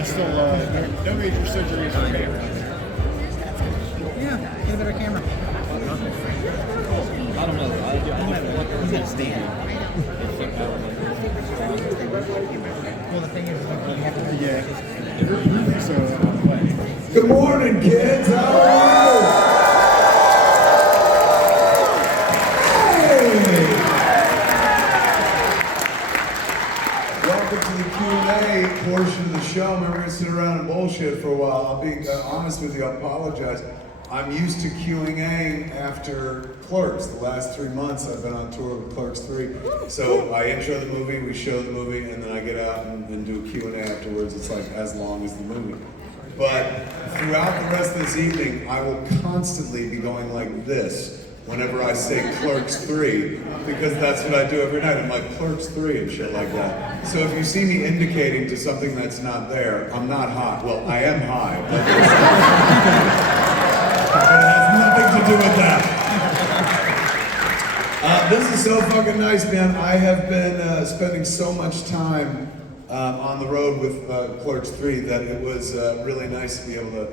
I still, no major surgeries for me. Yeah, get a better camera. I don't know. I'm going to stand. Well, the thing is, you have to Yeah. So, Good morning, kids. How are you? Hey! Welcome to the Q&A portion of the show. We're going to sit around and bullshit for a while. I'll be honest with you. I apologize. I'm used to Q&A after Clerks. The last 3 months I've been on tour with Clerks 3. So I intro the movie, we show the movie, and then I get out and do a Q&A afterwards. It's like as long as the movie. But throughout the rest of this evening, I will constantly be going like this whenever I say Clerks 3, because that's what I do every night. I'm like, Clerks 3 and shit like that. So if you see me indicating to something that's not there, I'm not high. Well, I am high, but it has nothing to do with that. This is so fucking nice, man. I have been spending so much time on the road with Clerks 3 that it was really nice to be able to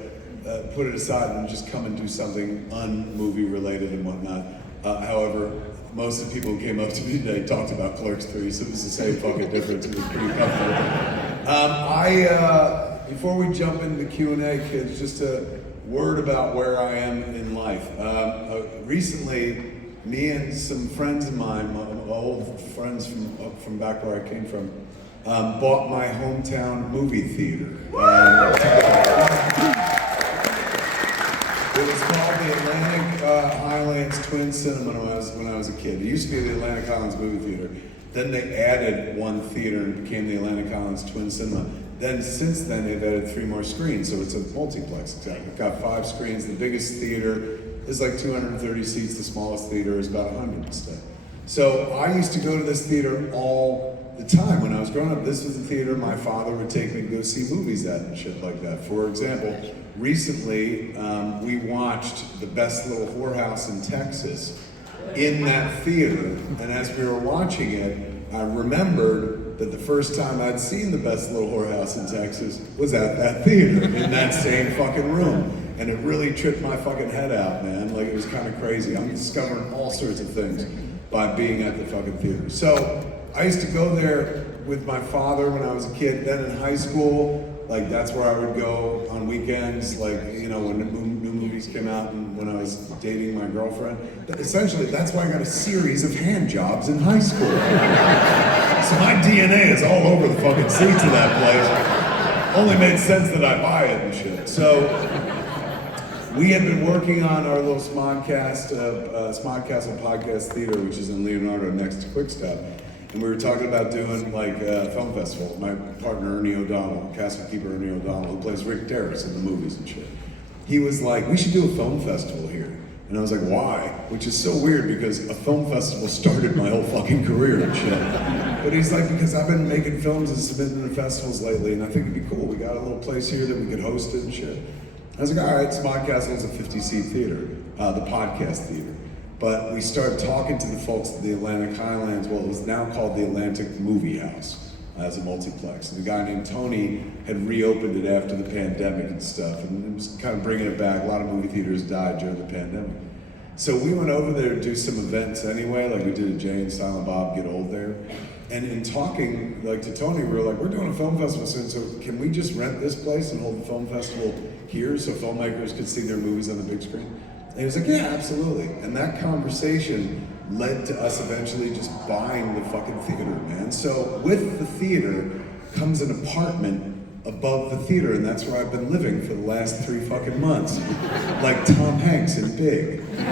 put it aside and just come and do something un-movie related and whatnot. However, most of the people who came up to me today talked about Clerks 3, so it was the same fucking difference. It was pretty comfortable. Before we jump into the Q&A, kids, just a word about where I am in life. Recently, me and some friends of mine, my old friends from back where I came from, bought my hometown movie theater. It was called the Atlantic Highlands Twin Cinema when I was a kid. It used to be the Atlantic Highlands Movie Theater. Then they added one theater and it became the Atlantic Highlands Twin Cinema. Then since then they've added 3 more screens, so it's a multiplex. Exactly. It's got 5 screens. The biggest theater is like 230 seats. The smallest theater is about 100 instead. So I used to go to this theater all the time when I was growing up. This was the theater my father would take me to go see movies at and shit like that. For example, recently we watched The Best Little Whorehouse in Texas in that theater, and as we were watching it, I remembered that the first time I'd seen The Best Little Whorehouse in Texas was at that theater, in that same fucking room. And it really tripped my fucking head out, man. Like, it was kind of crazy. I'm discovering all sorts of things by being at the fucking theater. So, I used to go there with my father when I was a kid. Then in high school, like, that's where I would go on weekends, like, you know, when new movies came out and when I was dating my girlfriend. Essentially, that's why I got a series of hand jobs in high school. So my DNA is all over the fucking seats of that place. Only made sense that I buy it and shit. So we had been working on our little Smod Castle Podcast Theater, which is in Leonardo next to Quickstop. And we were talking about doing like a film festival. My partner Ernie O'Donnell, castle keeper Ernie O'Donnell, who plays Rick Derris in the movies and shit. He was like, we should do a film festival here. And I was like, why? Which is so weird because a film festival started my whole fucking career and shit. But he's like, because I've been making films and submitting to festivals lately, and I think it'd be cool. We got a little place here that we could host it and shit. I was like, all right, Smod Castle is a 50-seat theater, the podcast theater. But we started talking to the folks at the Atlantic Highlands. Well, it was now called the Atlantic Movie House as a multiplex. And a guy named Tony had reopened it after the pandemic and stuff, and it was kind of bringing it back. A lot of movie theaters died during the pandemic. So we went over there to do some events anyway, like we did a Jay and Silent Bob Get Old there. And in talking like to Tony, we were like, we're doing a film festival soon, so can we just rent this place and hold the film festival here so filmmakers could see their movies on the big screen? And he was like, yeah, absolutely. And that conversation led to us eventually just buying the fucking theater, man. So with the theater comes an apartment above the theater, and that's where I've been living for the last 3 fucking months. Like Tom Hanks in Big. Oh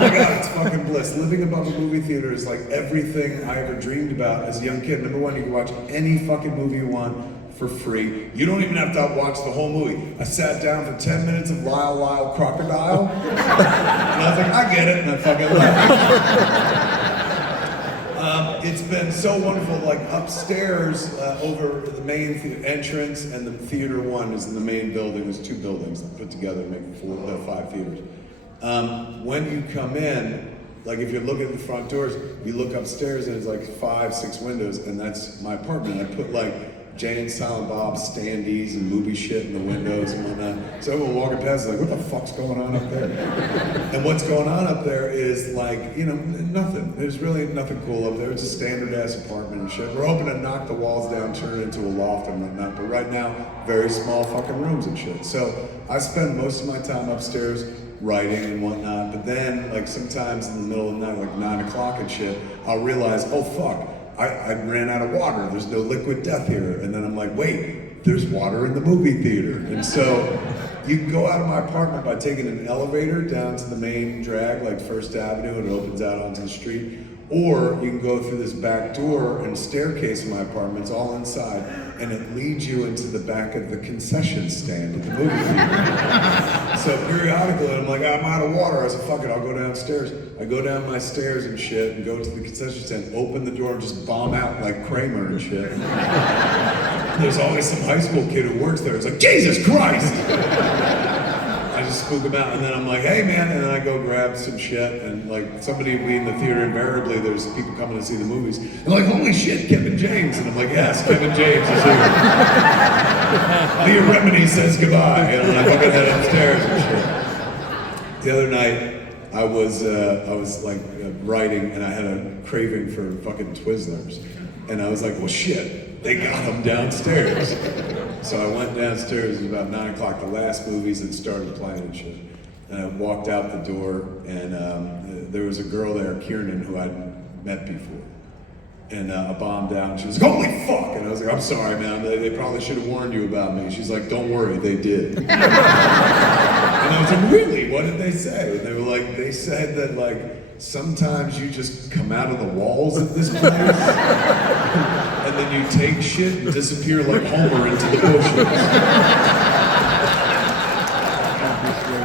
my God, it's fucking bliss. Living above a movie theater is like everything I ever dreamed about as a young kid. Number one, you can watch any fucking movie you want for free. You don't even have to watch the whole movie. I sat down for 10 minutes of Lyle Lyle Crocodile, and I was like, I get it, and I fucking left. It's been so wonderful, like upstairs over the main entrance, and the theater one is in the main building. There's 2 buildings that put together to make 5 theaters. When you come in, like if you're looking at the front doors, you look upstairs and it's like 5, 6 windows, and that's my apartment. I put like Jay and Silent Bob standees and movie shit in the windows and whatnot. So everyone walking past is like, what the fuck's going on up there? And what's going on up there is like, you know, nothing. There's really nothing cool up there. It's a standard ass apartment and shit. We're hoping to knock the walls down, turn it into a loft and whatnot, but right now, very small fucking rooms and shit. So I spend most of my time upstairs writing and whatnot, but then like sometimes in the middle of the night, like 9 o'clock and shit, I'll realize, oh fuck, I ran out of water. There's no liquid death here. And then I'm like, wait, there's water in the movie theater. And so you can go out of my apartment by taking an elevator down to the main drag, like First Avenue, and it opens out onto the street. Or you can go through this back door and staircase in my apartment, it's all inside, and it leads you into the back of the concession stand at the movie theater. So periodically, I'm like, I'm out of water. I said, fuck it, I'll go downstairs. I go down my stairs and shit, and go to the concession stand, open the door, and just bomb out like Kramer and shit. There's always some high school kid who works there. It's like, Jesus Christ! I just spook them out, and then I'm like, hey man, and then I go grab some shit, and like somebody will be in the theater, invariably there's people coming to see the movies. And like, holy shit, Kevin James, and I'm like, yes, Kevin James is here. Leah Remini says goodbye, and I fucking head upstairs and shit. The other night, I was like writing, and I had a craving for fucking Twizzlers, and I was like, well shit, they got them downstairs. So I went downstairs, it was about 9 o'clock, the last movies had started playing and shit. And I walked out the door, and there was a girl there, Kiernan, who I'd met before. And I bombed out, and she was like, holy fuck! And I was like, I'm sorry, man, they probably should have warned you about me. She's like, don't worry, they did. And I was like, really? What did they say? And they were like, they said that like, sometimes you just come out of the walls at this place, and then you take shit and disappear like Homer into the bushes.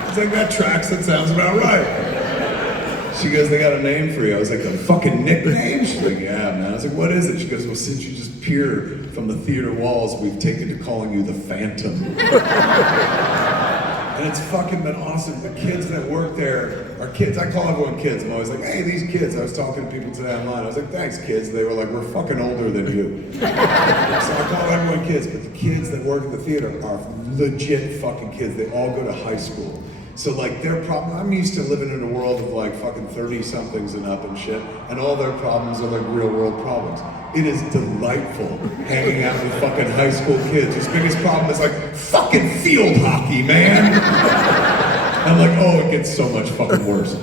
It's like, that tracks, that sounds about right. She goes, they got a name for you. I was like, a fucking nickname? She's like, yeah, man. I was like, what is it? She goes, well, since you just peer from the theater walls, we've taken to calling you the Phantom. And it's fucking been awesome. The kids that work there are kids. I call everyone kids. I'm always like, hey, these kids. I was talking to people today online. I was like, thanks, kids. They were like, we're fucking older than you. So I call everyone kids, but the kids that work at the theater are legit fucking kids. They all go to high school. So like their problem, I'm used to living in a world of like fucking 30-somethings and up and shit, and all their problems are like real world problems. It is delightful hanging out with fucking high school kids whose biggest problem is like, fucking field hockey, man! I'm like, oh, it gets so much fucking worse.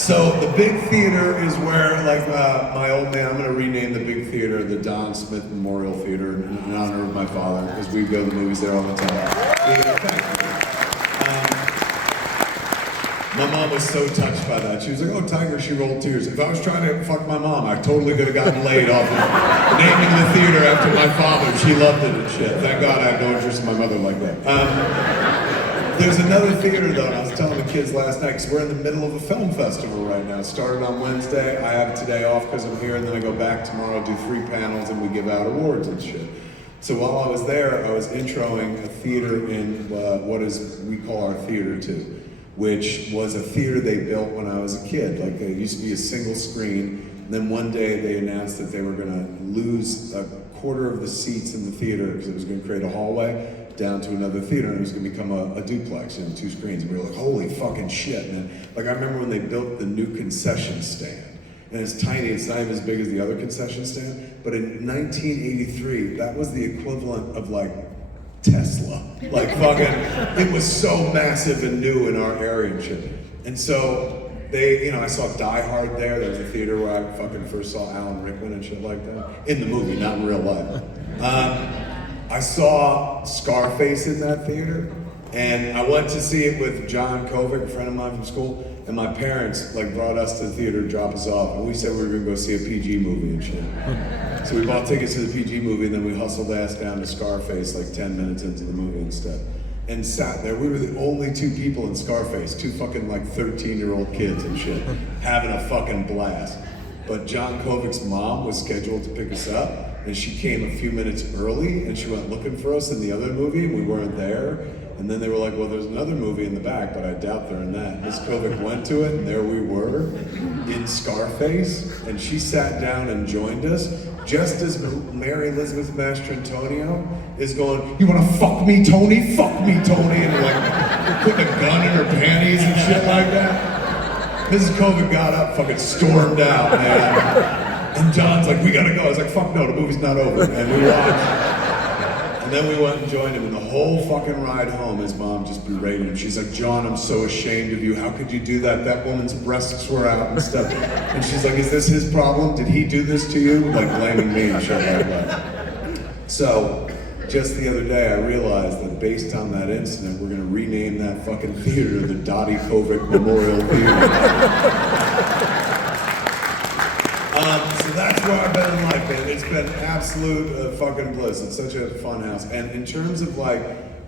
So the big theater is where, like, my old man, I'm gonna rename the big theater the Don Smith Memorial Theater in honor of my father, because we go to the movies there all the time. My mom was so touched by that. She was like, oh, Tiger, she rolled tears. If I was trying to fuck my mom, I totally could have gotten laid off of naming the theater after my father. She loved it and shit. Thank God I have no interest in my mother like that. There's another theater though, and I was telling the kids last night, because we're in the middle of a film festival right now. It started on Wednesday. I have today off because I'm here, and then I go back tomorrow, do 3 panels, and we give out awards and shit. So while I was there, I was introing a theater in what we call our Theater 2. Which was a theater they built when I was a kid. Like, it used to be a single screen, and then one day they announced that they were gonna lose a quarter of the seats in the theater because it was gonna create a hallway down to another theater, and it was gonna become a duplex, 2 screens. And we were like, holy fucking shit, man. Like, I remember when they built the new concession stand, and it's tiny, it's not even as big as the other concession stand, but in 1983, that was the equivalent of like Tesla. Like fucking, it was so massive and new in our area and shit. And so they, I saw Die Hard there. There was a theater where I fucking first saw Alan Rickman and shit like that. In the movie, not in real life. I saw Scarface in that theater. And I went to see it with John Kovic, a friend of mine from school. And my parents brought us to the theater to drop us off. And we said we were gonna go see a PG movie and shit. So we bought tickets to the PG movie, and then we hustled ass down to Scarface 10 minutes into the movie and stuff. And sat there. We were the only 2 people in Scarface, 2 fucking 13-year-old kids and shit, having a fucking blast. But John Kovic's mom was scheduled to pick us up, and she came a few minutes early, and she went looking for us in the other movie, and we weren't there. And then they were like, well, there's another movie in the back, but I doubt they're in that. Miss Kovic went to it, and there we were, in Scarface, and she sat down and joined us, just as Mary Elizabeth Mastrantonio is going, you wanna fuck me, Tony? Fuck me, Tony. And like putting a gun in her panties and shit like that. Mrs. COVID got up, fucking stormed out, man. And John's like, we gotta go. I was like, fuck no, the movie's not over. And we watched. And then we went and joined him, and the whole fucking ride home, his mom just berated him. She's like, John, I'm so ashamed of you. How could you do that? That woman's breasts were out and stuff. And she's like, is this his problem? Did he do this to you? Like blaming me and shit like that. So, just the other day, I realized that based on that incident, we're gonna rename that fucking theater the Dottie Kovic Memorial Theater. So that's where I've been in life, man. It's been absolute fucking bliss. It's such a fun house. And in terms of like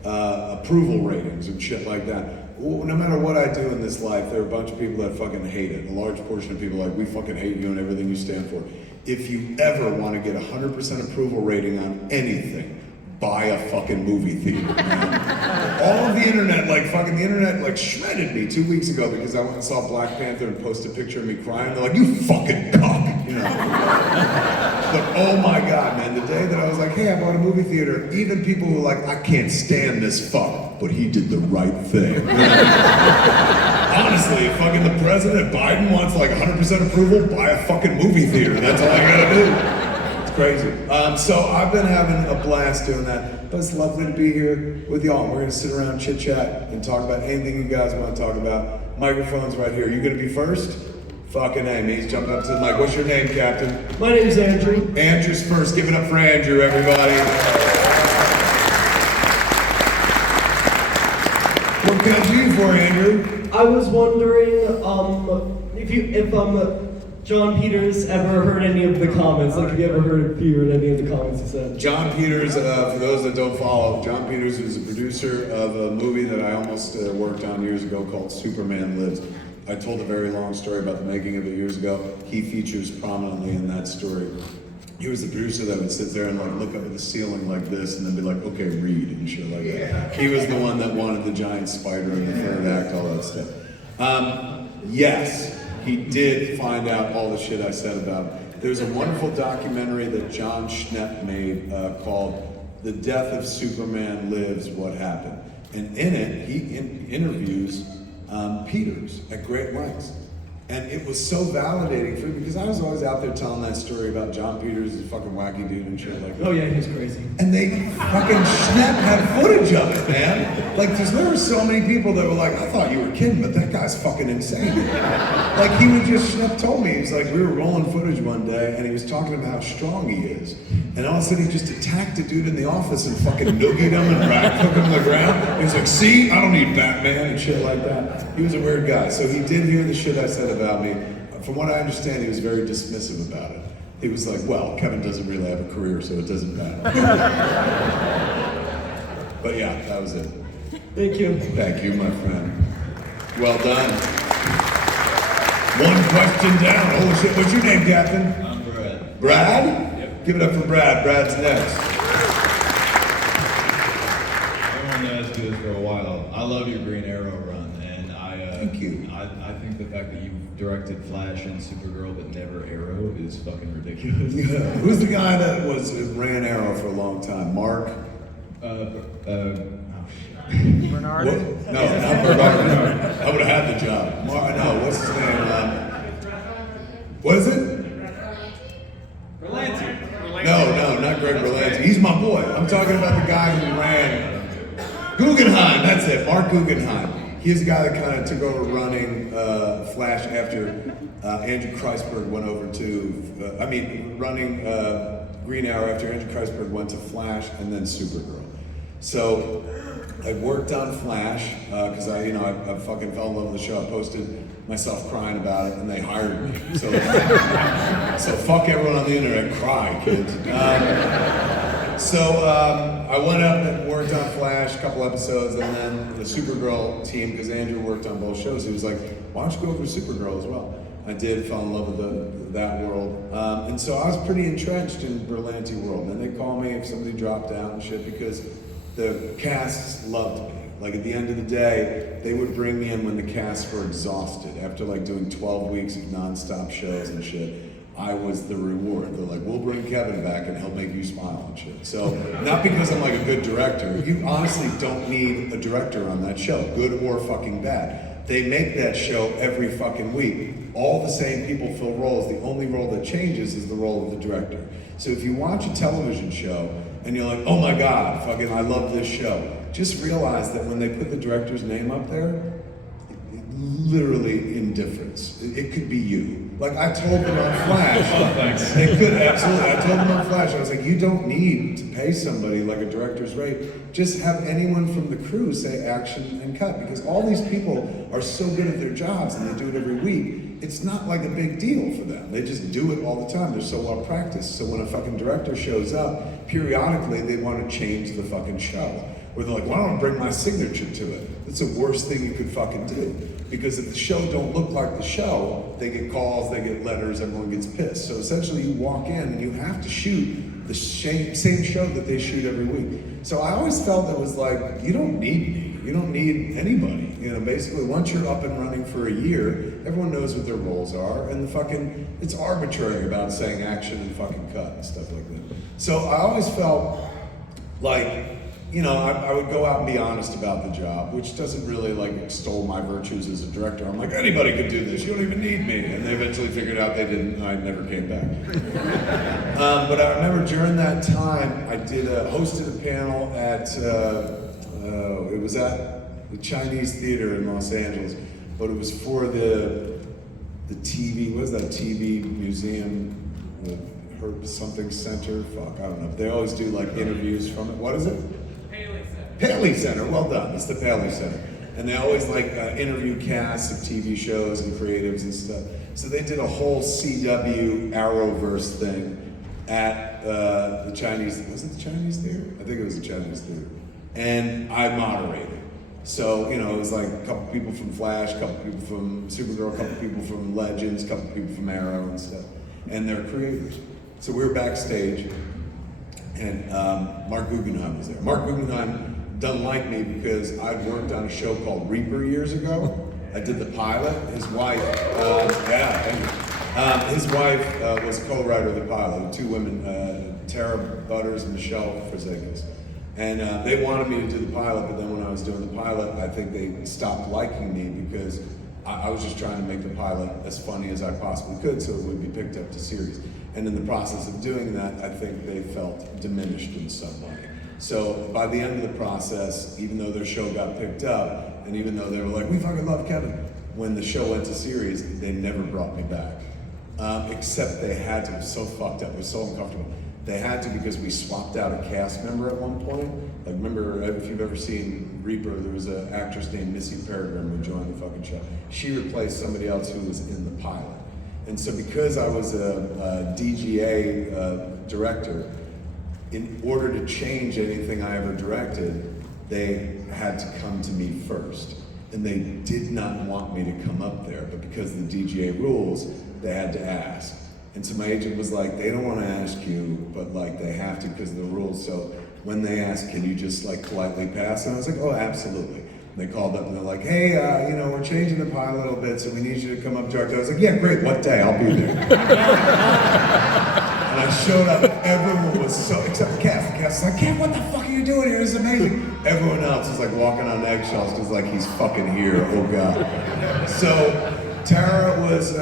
approval ratings and shit like that, no matter what I do in this life, there are a bunch of people that fucking hate it. A large portion of people are like, we fucking hate you and everything you stand for. If you ever want to get 100% approval rating on anything, buy a fucking movie theater, man. All of the internet, the internet like shredded me 2 weeks ago because I went and saw Black Panther and posted a picture of me crying. They're like, you fucking cock, you know. But oh my God, man, the day that I was like, hey, I bought a movie theater, even people who were like, I can't stand this fuck, but he did the right thing. Honestly, if fucking the president, Biden, wants like 100% approval, buy a fucking movie theater. That's all I gotta do. Crazy. So I've been having a blast doing that. But it's lovely to be here with y'all. We're gonna sit around, chit chat, and talk about anything you guys want to talk about. Microphone's right here. You gonna be first? Fucking A. He's jumping up to the mic. What's your name, Captain? My name is Andrew. Andrew's first. Give it up for Andrew, everybody. What can I do you for, Andrew? I was wondering if John Peters ever heard any of the comments. Like, have you ever heard any of the comments he said? John Peters, for those that don't follow, John Peters is a producer of a movie that I almost worked on years ago called Superman Lives. I told a very long story about the making of it years ago. He features prominently in that story. He was the producer that would sit there and like look up at the ceiling like this and then be like, okay, read and shit like that. He was the one that wanted the giant spider in the third act, all that stuff. Yes. He did find out all the shit I said about him. There's a wonderful documentary that John Schnepp made called The Death of Superman Lives, What Happened. And in it, he interviews Peters at great lengths. And it was so validating for me because I was always out there telling that story about John Peters, the fucking wacky dude and shit like that. Oh yeah, he's crazy. And they fucking Schnepp had footage of it, man. Like, there were so many people that were like, I thought you were kidding, but that guy's fucking insane. Like, Schnepp told me, he's like, we were rolling footage one day, and he was talking about how strong he is. And all of a sudden, he just attacked a dude in the office and fucking noogied him and rag-took him to the ground. He was like, see, I don't need Batman and shit like that. He was a weird guy. So he did hear the shit I said about me. From what I understand, he was very dismissive about it. He was like, well, Kevin doesn't really have a career, so it doesn't matter. But yeah, that was it. Thank you. Thank you, my friend. Well done. One question down. Holy shit, what's your name, Captain? I'm Brad. Brad? Yep. Give it up for Brad. Brad's next. Everyone knows you this for a while. I love your Green Arrow run, and Thank you. I think the fact that you directed Flash and Supergirl but never Arrow is fucking ridiculous. Yeah. Who's the guy that ran Arrow for a long time? Mark? Bernard? What? No, not Bernard. I would have had the job. No, what's his name? What is it? No, not Greg Berlanti. He's my boy. I'm talking about the guy who ran Guggenheim. That's it, Mark Guggenheim. He's the guy that kind of took over running Flash after Andrew Kreisberg went over to, running Green Arrow after Andrew Kreisberg went to Flash and then Supergirl. So I worked on Flash because I fucking fell in love with the show. I posted myself crying about it, and they hired me. So fuck everyone on the internet, cry, kids. I went up and worked on Flash, a couple episodes, and then the Supergirl team, because Andrew worked on both shows, he was like, why don't you go over Supergirl as well? I did, fell in love with that world. And so I was pretty entrenched in Berlanti world. And they call me if somebody dropped out and shit, because the casts loved me. Like at the end of the day, they would bring me in when the casts were exhausted after like doing 12 weeks of nonstop shows and shit. I was the reward. They're like, we'll bring Kevin back and he'll make you smile and shit. So, not because I'm like a good director. You honestly don't need a director on that show, good or fucking bad. They make that show every fucking week. All the same people fill roles. The only role that changes is the role of the director. So if you watch a television show and you're like, oh my God, fucking I love this show, just realize that when they put the director's name up there, literally indifference. It could be you. Like I told them on Flash. Oh, thanks. It could, absolutely. I told them on Flash, I was like, you don't need to pay somebody like a director's rate. Just have anyone from the crew say action and cut, because all these people are so good at their jobs and they do it every week. It's not like a big deal for them. They just do it all the time. They're so well practiced. So when a fucking director shows up, periodically they want to change the fucking show. Where they're like, well, I don't bring my signature to it. It's the worst thing you could fucking do. Because if the show don't look like the show, they get calls, they get letters, everyone gets pissed. So essentially you walk in and you have to shoot the same show that they shoot every week. So I always felt it was like, you don't need me. You don't need anybody. You know, basically once you're up and running for a year, everyone knows what their roles are, and it's arbitrary about saying action and fucking cut and stuff like that. So I always felt like, you know, I would go out and be honest about the job, which doesn't really like extol my virtues as a director. I'm like, anybody could do this, you don't even need me. And they eventually figured out they didn't, and I never came back. But I remember during that time, I hosted a panel at, it was at the Chinese Theater in Los Angeles, but it was for the TV, what is that TV museum? Something center, fuck, I don't know. They always do like interviews from it. What is it? Paley Center, well done. It's the Paley Center. And they always like interview casts of TV shows and creatives and stuff. So they did a whole CW Arrowverse thing at the Chinese, was it the Chinese Theater? I think it was the Chinese Theater. And I moderated. So, you know, it was like a couple people from Flash, a couple people from Supergirl, a couple people from Legends, a couple people from Arrow and stuff. And they're creators. So we were backstage, and Mark Guggenheim was there. Mark Guggenheim doesn't like me because I'd worked on a show called Reaper years ago. I did the pilot. His wife, his wife was co-writer of the pilot. Two women, Tara Butters and Michelle Frazekis. And they wanted me to do the pilot, but then when I was doing the pilot, I think they stopped liking me because I was just trying to make the pilot as funny as I possibly could so it would be picked up to series. And in the process of doing that, I think they felt diminished in some way. So by the end of the process, even though their show got picked up, and even though they were like, we fucking love Kevin, when the show went to series, they never brought me back. Except they had to. It was so fucked up, it was so uncomfortable. They had to because we swapped out a cast member at one point. Like, remember, if you've ever seen Reaper, there was an actress named Missy Peregrine who joined the fucking show. She replaced somebody else who was in the pilot. And so because I was a DGA director, in order to change anything I ever directed, they had to come to me first. And they did not want me to come up there, but because of the DGA rules, they had to ask. And so my agent was like, they don't want to ask you, but like they have to because of the rules. So when they asked, can you just like politely pass? And I was like, oh, absolutely. And they called up and they're like, hey, you know, we're changing the pilot a little bit, so we need you to come up direct. I was like, yeah, great, what day? I'll be there. And I showed up, everyone was so, except the cast. The cast was like, Kev, what the fuck are you doing here? This is amazing. Everyone else was like walking on eggshells because like, he's fucking here, oh God. So Tara was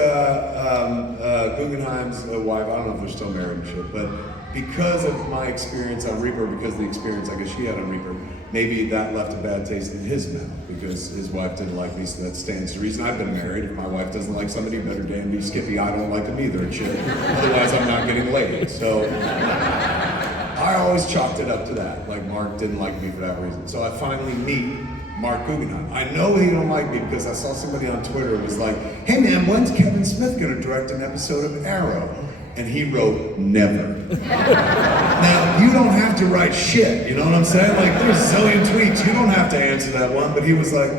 Guggenheim's wife. I don't know if they're still married and shit, but because of my experience on Reaper, because of the experience I guess she had on Reaper, maybe that left a bad taste in his mouth because his wife didn't like me, so that stands to reason. I've been married. If my wife doesn't like somebody, better damn be Skippy. I don't like them either and shit. Otherwise, I'm not getting laid. So I always chalked it up to that. Like, Mark didn't like me for that reason. So I finally meet Mark Guggenheim. I know he don't like me because I saw somebody on Twitter who was like, hey man, when's Kevin Smith gonna direct an episode of Arrow? And he wrote, never. Now, you don't have to write shit, you know what I'm saying? Like, there's a zillion tweets, you don't have to answer that one, but he was like,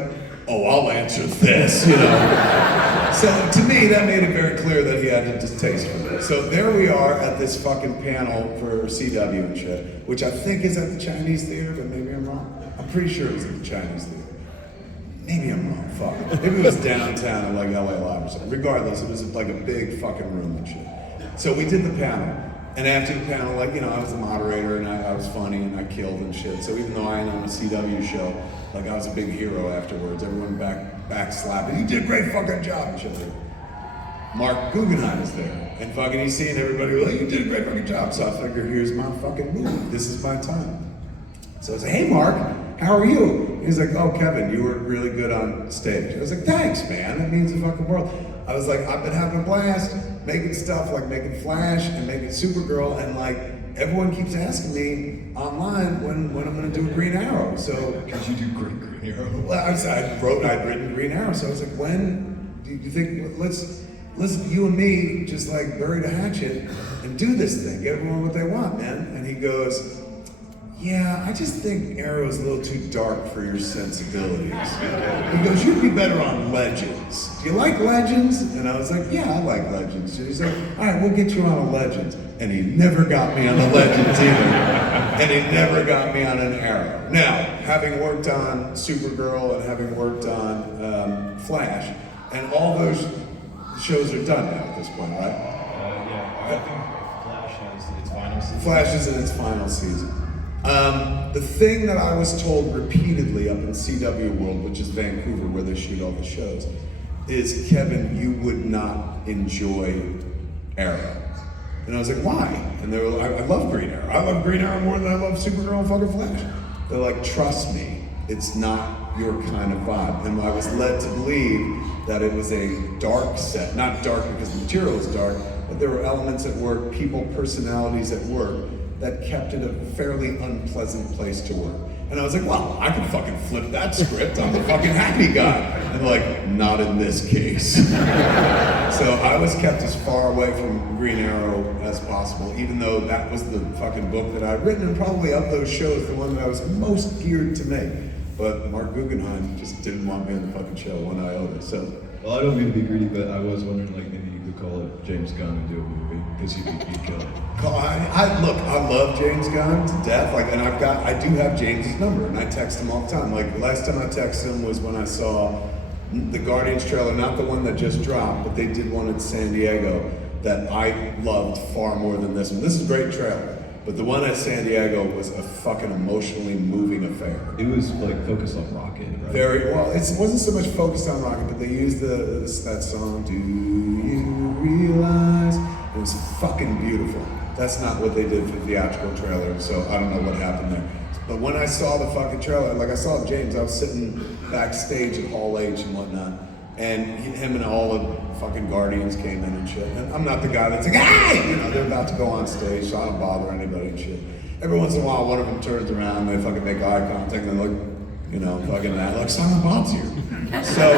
oh, I'll answer this, you know? So, to me, that made it very clear that he had a distaste for me. So, there we are at this fucking panel for CW and shit, which I think is at the Chinese Theater, but maybe I'm wrong. I'm pretty sure it was at the Chinese Theater. Maybe I'm wrong, fuck. Maybe it was downtown, like LA Live or something. Regardless, it was like a big fucking room and shit. So we did the panel. And after the panel, like, you know, I was the moderator and I was funny and I killed and shit. So even though I ain't on a CW show, like I was a big hero afterwards. Everyone back slapping, you did a great fucking job and shit. Mark Guggenheim is there. And fucking he's seeing everybody, like, you did a great fucking job. So I figured, here's my fucking movie. This is my time. So I was like, hey Mark, how are you? He's like, oh Kevin, you were really good on stage. I was like, thanks man, that means the fucking world. I was like, I've been having a blast making stuff like making Flash and making Supergirl, and like everyone keeps asking me online when I'm gonna do a Green Arrow. So Because you do great Green Arrow. well, I'd written Green Arrow, so I was like, when do you think let's you and me just like bury the hatchet and do this thing, get everyone what they want, man. And he goes, yeah, I just think Arrow's a little too dark for your sensibilities. He goes, you'd be better on Legends. Do you like Legends? And I was like, yeah, I like Legends. And he's like, all right, we'll get you on a Legends. And he never got me on the Legends either. And he never got me on an Arrow. Now, having worked on Supergirl and having worked on Flash, and all those shows are done now at this point, right? Yeah, I think Flash has its final season. Flash is in its final season. The thing that I was told repeatedly up in CW World, which is Vancouver, where they shoot all the shows, is Kevin, you would not enjoy Arrow. And I was like, why? And they were like, I love Green Arrow. I love Green Arrow more than I love Supergirl and fucking Flash. They're like, trust me, it's not your kind of vibe. And I was led to believe that it was a dark set, not dark because the material is dark, but there were elements at work, people, personalities at work, that kept it a fairly unpleasant place to work. And I was like, well, I can fucking flip that script. I'm the fucking happy guy. And like, not in this case. So I was kept as far away from Green Arrow as possible, even though that was the fucking book that I'd written, and probably of those shows, the one that I was most geared to make. But Mark Guggenheim just didn't want me on the fucking show, one iota. So, Well, I don't mean to be greedy, but I was wondering, like, maybe you could call it James Gunn and do a movie, because you'd kill it. look, I love James Gunn to death. Like, and I do have James's number, and I text him all the time. Like, the last time I texted him was when I saw the Guardians trailer, not the one that just dropped, but they did one in San Diego that I loved far more than this one. This is a great trailer, but the one at San Diego was a fucking emotionally moving affair. It was, like, focused on Rocket, right? Very well. It wasn't so much focused on Rocket, but they used that song, Do You Realize? It was fucking beautiful. That's not what they did for the theatrical trailer, so I don't know what happened there. But when I saw the fucking trailer, like I saw James, I was sitting backstage at Hall H and whatnot, and him and all the fucking Guardians came in and shit. And I'm not the guy that's like, hey! You know, they're about to go on stage, so I don't bother anybody and shit. Every once in a while, one of them turns around and they fucking make eye contact and they look, you know, fucking that, like Simon Bob's here. So,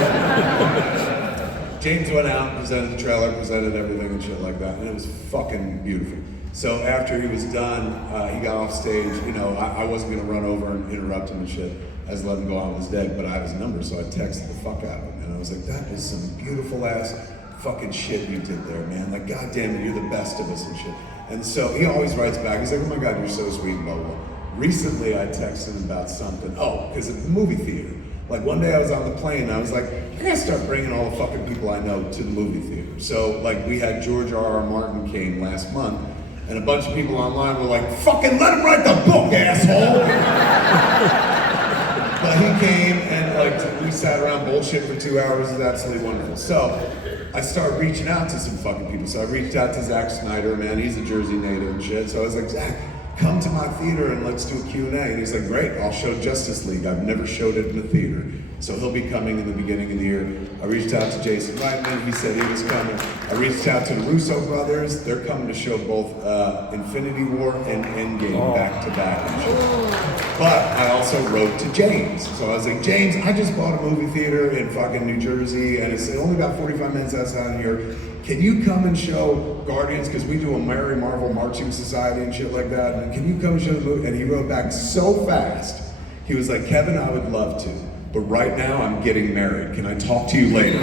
James went out, presented the trailer, presented everything and shit like that, and it was fucking beautiful. So after he was done, he got off stage. You know, I wasn't gonna run over and interrupt him and shit. I just let him go on with his day, but I have his number, so I texted the fuck out of him. And I was like, that is some beautiful ass fucking shit you did there, man. Like, goddamn it, you're the best of us and shit. And so he always writes back. He's like, oh my God, you're so sweet, blah, blah, blah. Recently, I texted him about something. Oh, because of the movie theater. Like, one day I was on the plane, and I was like, I gotta start bringing all the fucking people I know to the movie theater. So, like, we had George R.R. Martin came last month, and a bunch of people online were like, fucking let him write the book, asshole! But he came, and, like, we sat around bullshit for 2 hours. It was absolutely wonderful. So, I started reaching out to some fucking people. So I reached out to Zack Snyder, man, he's a Jersey native and shit. So I was like, Zach, come to my theater and let's do a Q&A. And he's like, great, I'll show Justice League. I've never showed it in the theater. So he'll be coming in the beginning of the year. I reached out to Jason Reitman, he said he was coming. I reached out to the Russo brothers, they're coming to show both Infinity War and Endgame back to back and shit. But I also wrote to James. So I was like, James, I just bought a movie theater in fucking New Jersey and it's only about 45 minutes outside of here. Can you come and show Guardians, because we do a Mary Marvel Marching Society and shit like that, and can you come and show the movie? And he wrote back so fast, he was like, Kevin, I would love to, but right now I'm getting married. Can I talk to you later?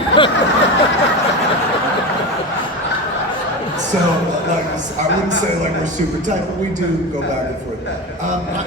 So, like, I wouldn't say like we're super tight, but we do go back and forth.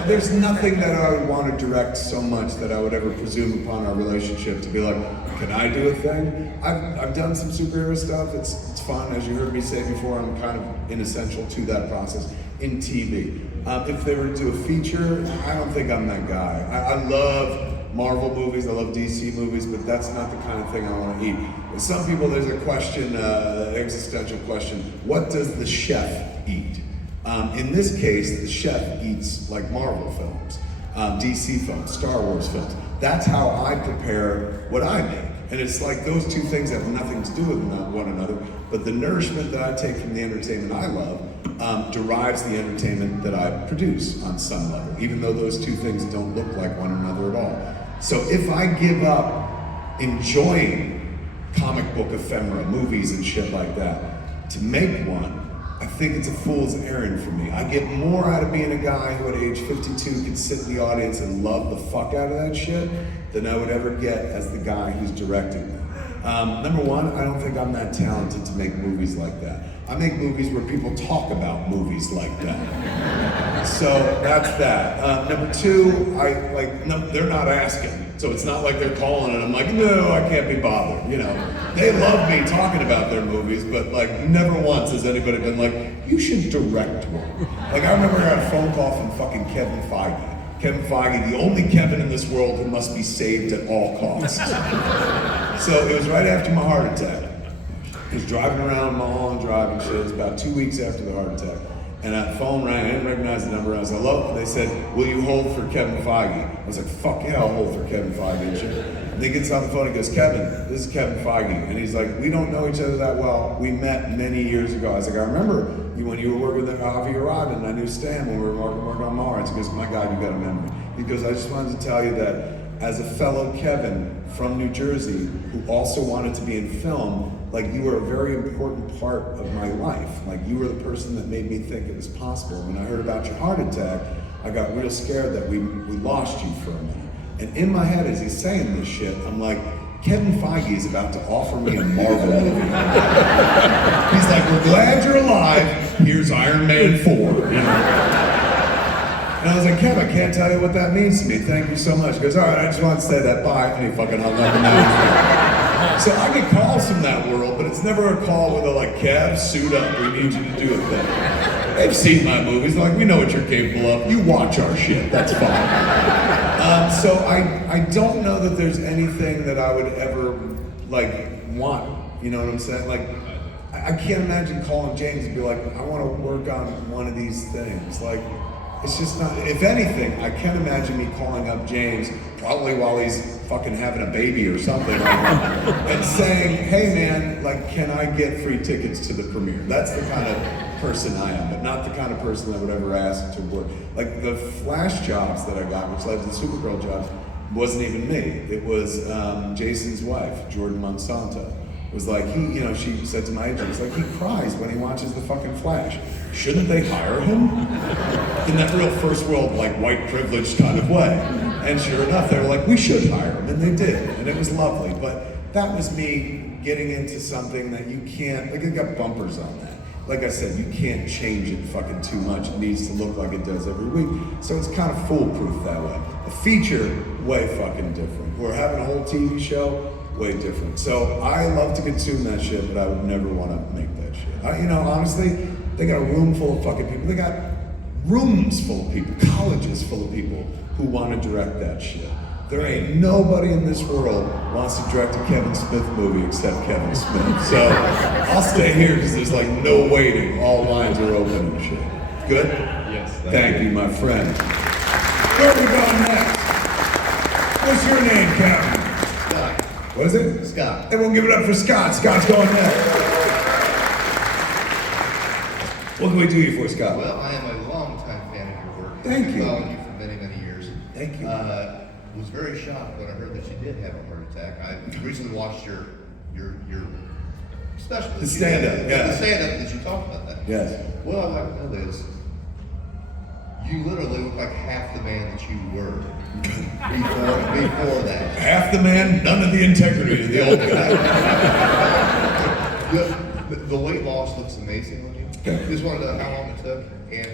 There's nothing that I would want to direct so much that I would ever presume upon our relationship to be like, can I do a thing? I've done some superhero stuff. It's fun. As you heard me say before, I'm kind of inessential to that process in TV. If they were to do a feature, I don't think I'm that guy. I love Marvel movies, I love DC movies, but that's not the kind of thing I want to eat. With some people, there's a question, existential question, what does the chef eat? In this case, the chef eats like Marvel films, DC films, Star Wars films. That's how I prepare what I make. And it's like those two things have nothing to do with one another, but the nourishment that I take from the entertainment I love derives the entertainment that I produce on some level, even though those two things don't look like one another at all. So if I give up enjoying comic book ephemera, movies and shit like that, to make one, I think it's a fool's errand for me. I get more out of being a guy who at age 52 could sit in the audience and love the fuck out of that shit than I would ever get as the guy who's directing them. Number one, I don't think I'm that talented to make movies like that. I make movies where people talk about movies like that. So that's that. Number two, they're not asking. So it's not like they're calling and I'm like, no, I can't be bothered, you know. They love me talking about their movies, but like never once has anybody been like, you should direct one. Like I remember I got a phone call from fucking Kevin Feige. Kevin Feige, the only Kevin in this world who must be saved at all costs. So it was right after my heart attack. I was driving around Mulholland Drive and shit. It was about 2 weeks after the heart attack. And that phone rang, I didn't recognize the number. I was like, hello? And they said, will you hold for Kevin Feige? I was like, fuck yeah, I'll hold for Kevin Feige and shit. And he gets on the phone and goes, Kevin, this is Kevin Feige. And he's like, we don't know each other that well. We met many years ago. I was like, I remember you when you were working with Avi Arad and I knew Stan when we were working on Mars. He goes, my God, you got a memory. He goes, I just wanted to tell you that as a fellow Kevin from New Jersey who also wanted to be in film, like you were a very important part of my life. Like you were the person that made me think it was possible. When I heard about your heart attack, I got real scared that we lost you for a minute. And in my head, as he's saying this shit, I'm like, Kevin Feige is about to offer me a Marvel movie. He's like, we're glad you're alive. Here's Iron Man 4. You know? And I was like, Kev, I can't tell you what that means to me. Thank you so much. He goes, all right, I just wanted to say that, bye. And he fucking hung up and down. So I get calls from that world, but it's never a call where they're like, Kev, suit up, we need you to do a thing. They've seen my movies, they're like, we know what you're capable of. You watch our shit, that's fine. So I don't know that there's anything that I would ever, like, want. You know what I'm saying? Like, I can't imagine calling James and be like, I want to work on one of these things. Like, it's just not, if anything, I can't imagine me calling up James, probably while he's fucking having a baby or something, and saying, hey man, like, can I get free tickets to the premiere? That's the kind of person I am, but not the kind of person that would ever ask to work. Like, the Flash jobs that I got, which led to the Supergirl jobs, wasn't even me. It was Jason's wife, Jordan Monsanto. Was like, she said to my agent, it's like, he cries when he watches the fucking Flash. Shouldn't they hire him? In that real first world, like, white privileged kind of way. And sure enough, they were like, we should hire him, and they did, and it was lovely. But that was me getting into something that you can't, like, it got bumpers on that. Like I said, you can't change it fucking too much. It needs to look like it does every week. So it's kind of foolproof that way. A feature, way fucking different. We're having a whole TV show, way different. So I love to consume that shit, but I would never want to make that shit. Honestly, they got a room full of fucking people. They got rooms full of people, colleges full of people who want to direct that shit. There ain't nobody in this world wants to direct a Kevin Smith movie except Kevin Smith. So I'll stay here because there's like no waiting. All lines are open and shit. Good? Yes. Thank you, my friend. Where are we going next? What's your name, Captain? Scott. What is it? Scott. Everyone give it up for Scott. Scott's going next. What can we do you for, Scott? Well, I am a longtime fan of your work. Thank I've you. been following you for many, many years. Thank you. Was very shocked when I heard that you did have a heart attack. I recently watched your special. The stand-up, yeah. The stand-up that you talked about that. Yes. What I like to know is, you literally look like half the man that you were before that. Half the man, none of the integrity of the old guy. The weight loss looks amazing on you. Okay. Just want to know how long it took and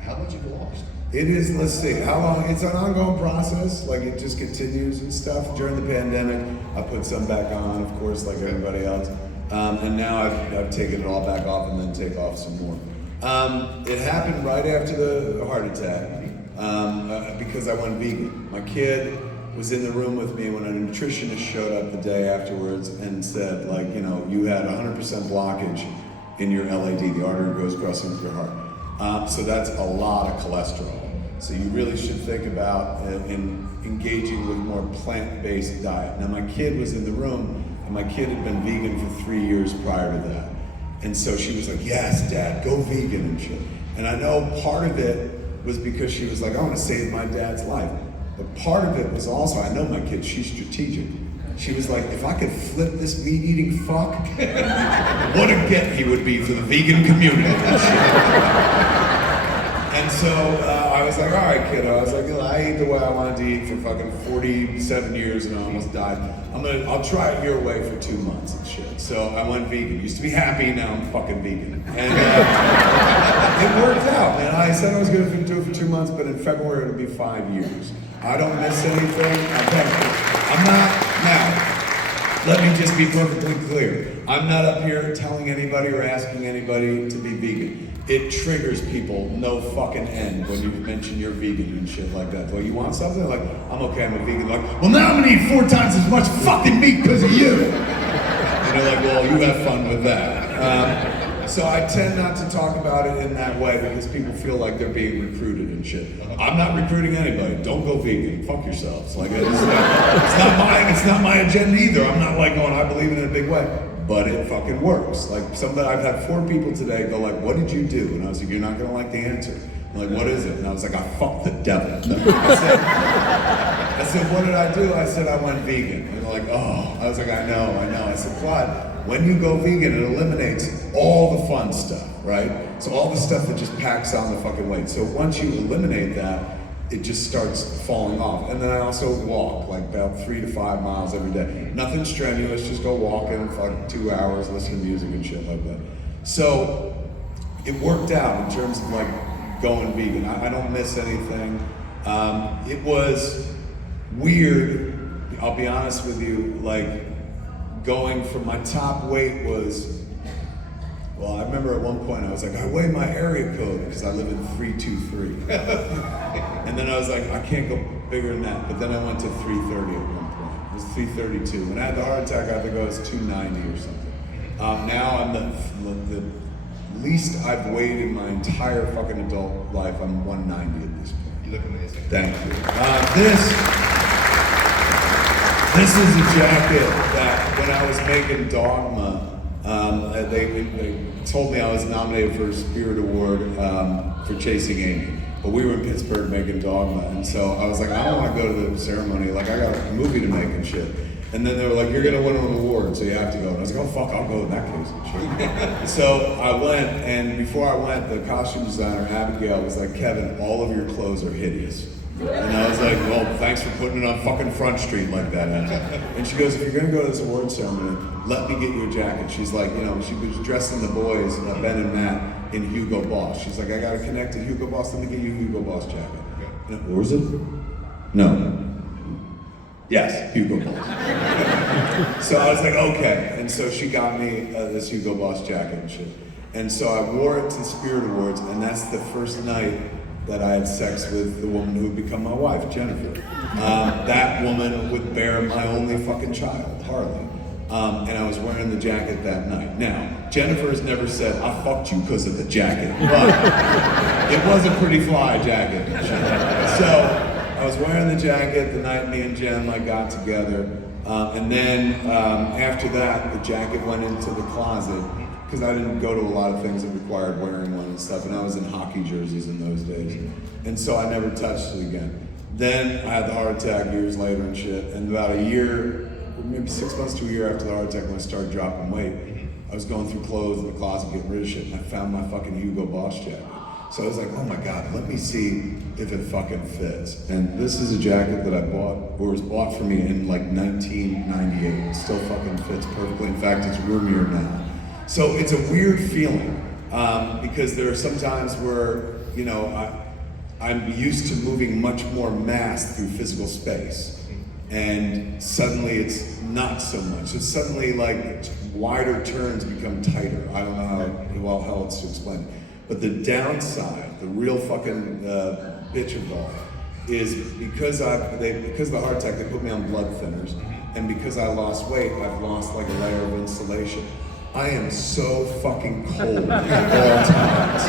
how much you've lost. It is, let's see, how long? It's an ongoing process, like it just continues and stuff. During the pandemic, I put some back on, of course, like everybody else. And now I've taken it all back off and then take off some more. It happened right after the heart attack because I went vegan. My kid was in the room with me when a nutritionist showed up the day afterwards and said, like, you know, you had 100% blockage in your LAD, the artery goes crossing into your heart. So that's a lot of cholesterol. So you really should think about engaging with more plant-based diet. Now my kid was in the room, and my kid had been vegan for 3 years prior to that. And so she was like, yes, Dad, go vegan and shit. And I know part of it was because she was like, I want to save my dad's life. But part of it was also, I know my kid, she's strategic. She was like, if I could flip this meat-eating fuck, what a get he would be for the vegan community. And so I was like, all right, kiddo. I was like, I ate the way I wanted to eat for fucking 47 years and I almost died. I'll try it your way for 2 months and shit. So I went vegan. Used to be happy, now I'm fucking vegan. And it worked out, man. I said I was gonna do it for 2 months, but in February it'll be 5 years. I don't miss anything. I'm not, now, let me just be perfectly clear. I'm not up here telling anybody or asking anybody to be vegan. It triggers people no fucking end when you mention you're vegan and shit like that. Well, you want something? Like, I'm okay, I'm a vegan. Like, well, now I'm gonna eat 4 times as much fucking meat because of you. And they're like, well, you have fun with that. So I tend not to talk about it in that way because people feel like they're being recruited and shit. I'm not recruiting anybody. Don't go vegan. Fuck yourselves. Like, it's not my agenda either. I'm not like going, I believe in it in a big way. But it fucking works. Like I've had 4 people today go like, what did you do? And I was like, you're not gonna like the answer. I'm like, what is it? And I was like, I fucked the devil. I said, what did I do? I said, I went vegan. And they're like, oh. I was like, I know. I said, but when you go vegan, it eliminates all the fun stuff, right? So all the stuff that just packs on the fucking weight. So once you eliminate that, it just starts falling off. And then I also walk like about 3 to 5 miles every day. Nothing strenuous, just go walking for like 2 hours, listen to music and shit like that. So it worked out in terms of like going vegan. I don't miss anything. It was weird, I'll be honest with you, like going from my top weight was, well, I remember at one point I was like, I weigh my area code because I live in 323. And then I was like, I can't go bigger than that. But then I went to 330 at one point. It was 332. When I had the heart attack, I think I was 290 or something. Now I'm the least I've weighed in my entire fucking adult life. I'm 190 at this point. You look amazing. Thank you. This is a jacket that when I was making Dogma, they told me I was nominated for a Spirit Award for Chasing Amy. But we were in Pittsburgh making Dogma, and so I was like, I don't want to go to the ceremony, like I got a movie to make and shit. And then they were like, you're gonna win an award, so you have to go. And I was like, oh fuck, I'll go in that case and shit. So I went, and before I went, the costume designer, Abigail, was like, Kevin, all of your clothes are hideous. And I was like, well, thanks for putting it on fucking Front Street like that. And she goes, if you're gonna go to this award ceremony, let me get you a jacket. She's like, you know, she was dressing the boys, Ben and Matt, in Hugo Boss. She's like, I gotta connect to Hugo Boss, let me get you a Hugo Boss jacket. And what was it? No. Yes, Hugo Boss. So I was like, okay. And so she got me this Hugo Boss jacket and shit. And so I wore it to the Spirit Awards, and that's the first night that I had sex with the woman who would become my wife, Jennifer. That woman would bear my only fucking child, Harley. And I was wearing the jacket that night. Now, Jennifer has never said, I fucked you because of the jacket, but it was a pretty fly jacket. So I was wearing the jacket the night me and Jen got together. And then after that, the jacket went into the closet because I didn't go to a lot of things that required wearing one and stuff, and I was in hockey jerseys in those days. And so I never touched it again. Then I had the heart attack years later and shit, and about a year, maybe 6 months to a year after the heart attack when I started dropping weight, I was going through clothes in the closet getting rid of shit, and I found my fucking Hugo Boss jacket. So I was like, oh my God, let me see if it fucking fits. And this is a jacket that I bought, or was bought for me in 1998. It still fucking fits perfectly. In fact, it's roomier now. So it's a weird feeling because there are some times where, you know, I'm used to moving much more mass through physical space. And suddenly it's not so much. It's suddenly like wider turns become tighter. I don't know how else to explain it. But the downside, the real fucking bitch of all, is because of the heart attack, they put me on blood thinners. And because I lost weight, I've lost like a layer of insulation. I am so fucking cold at all times.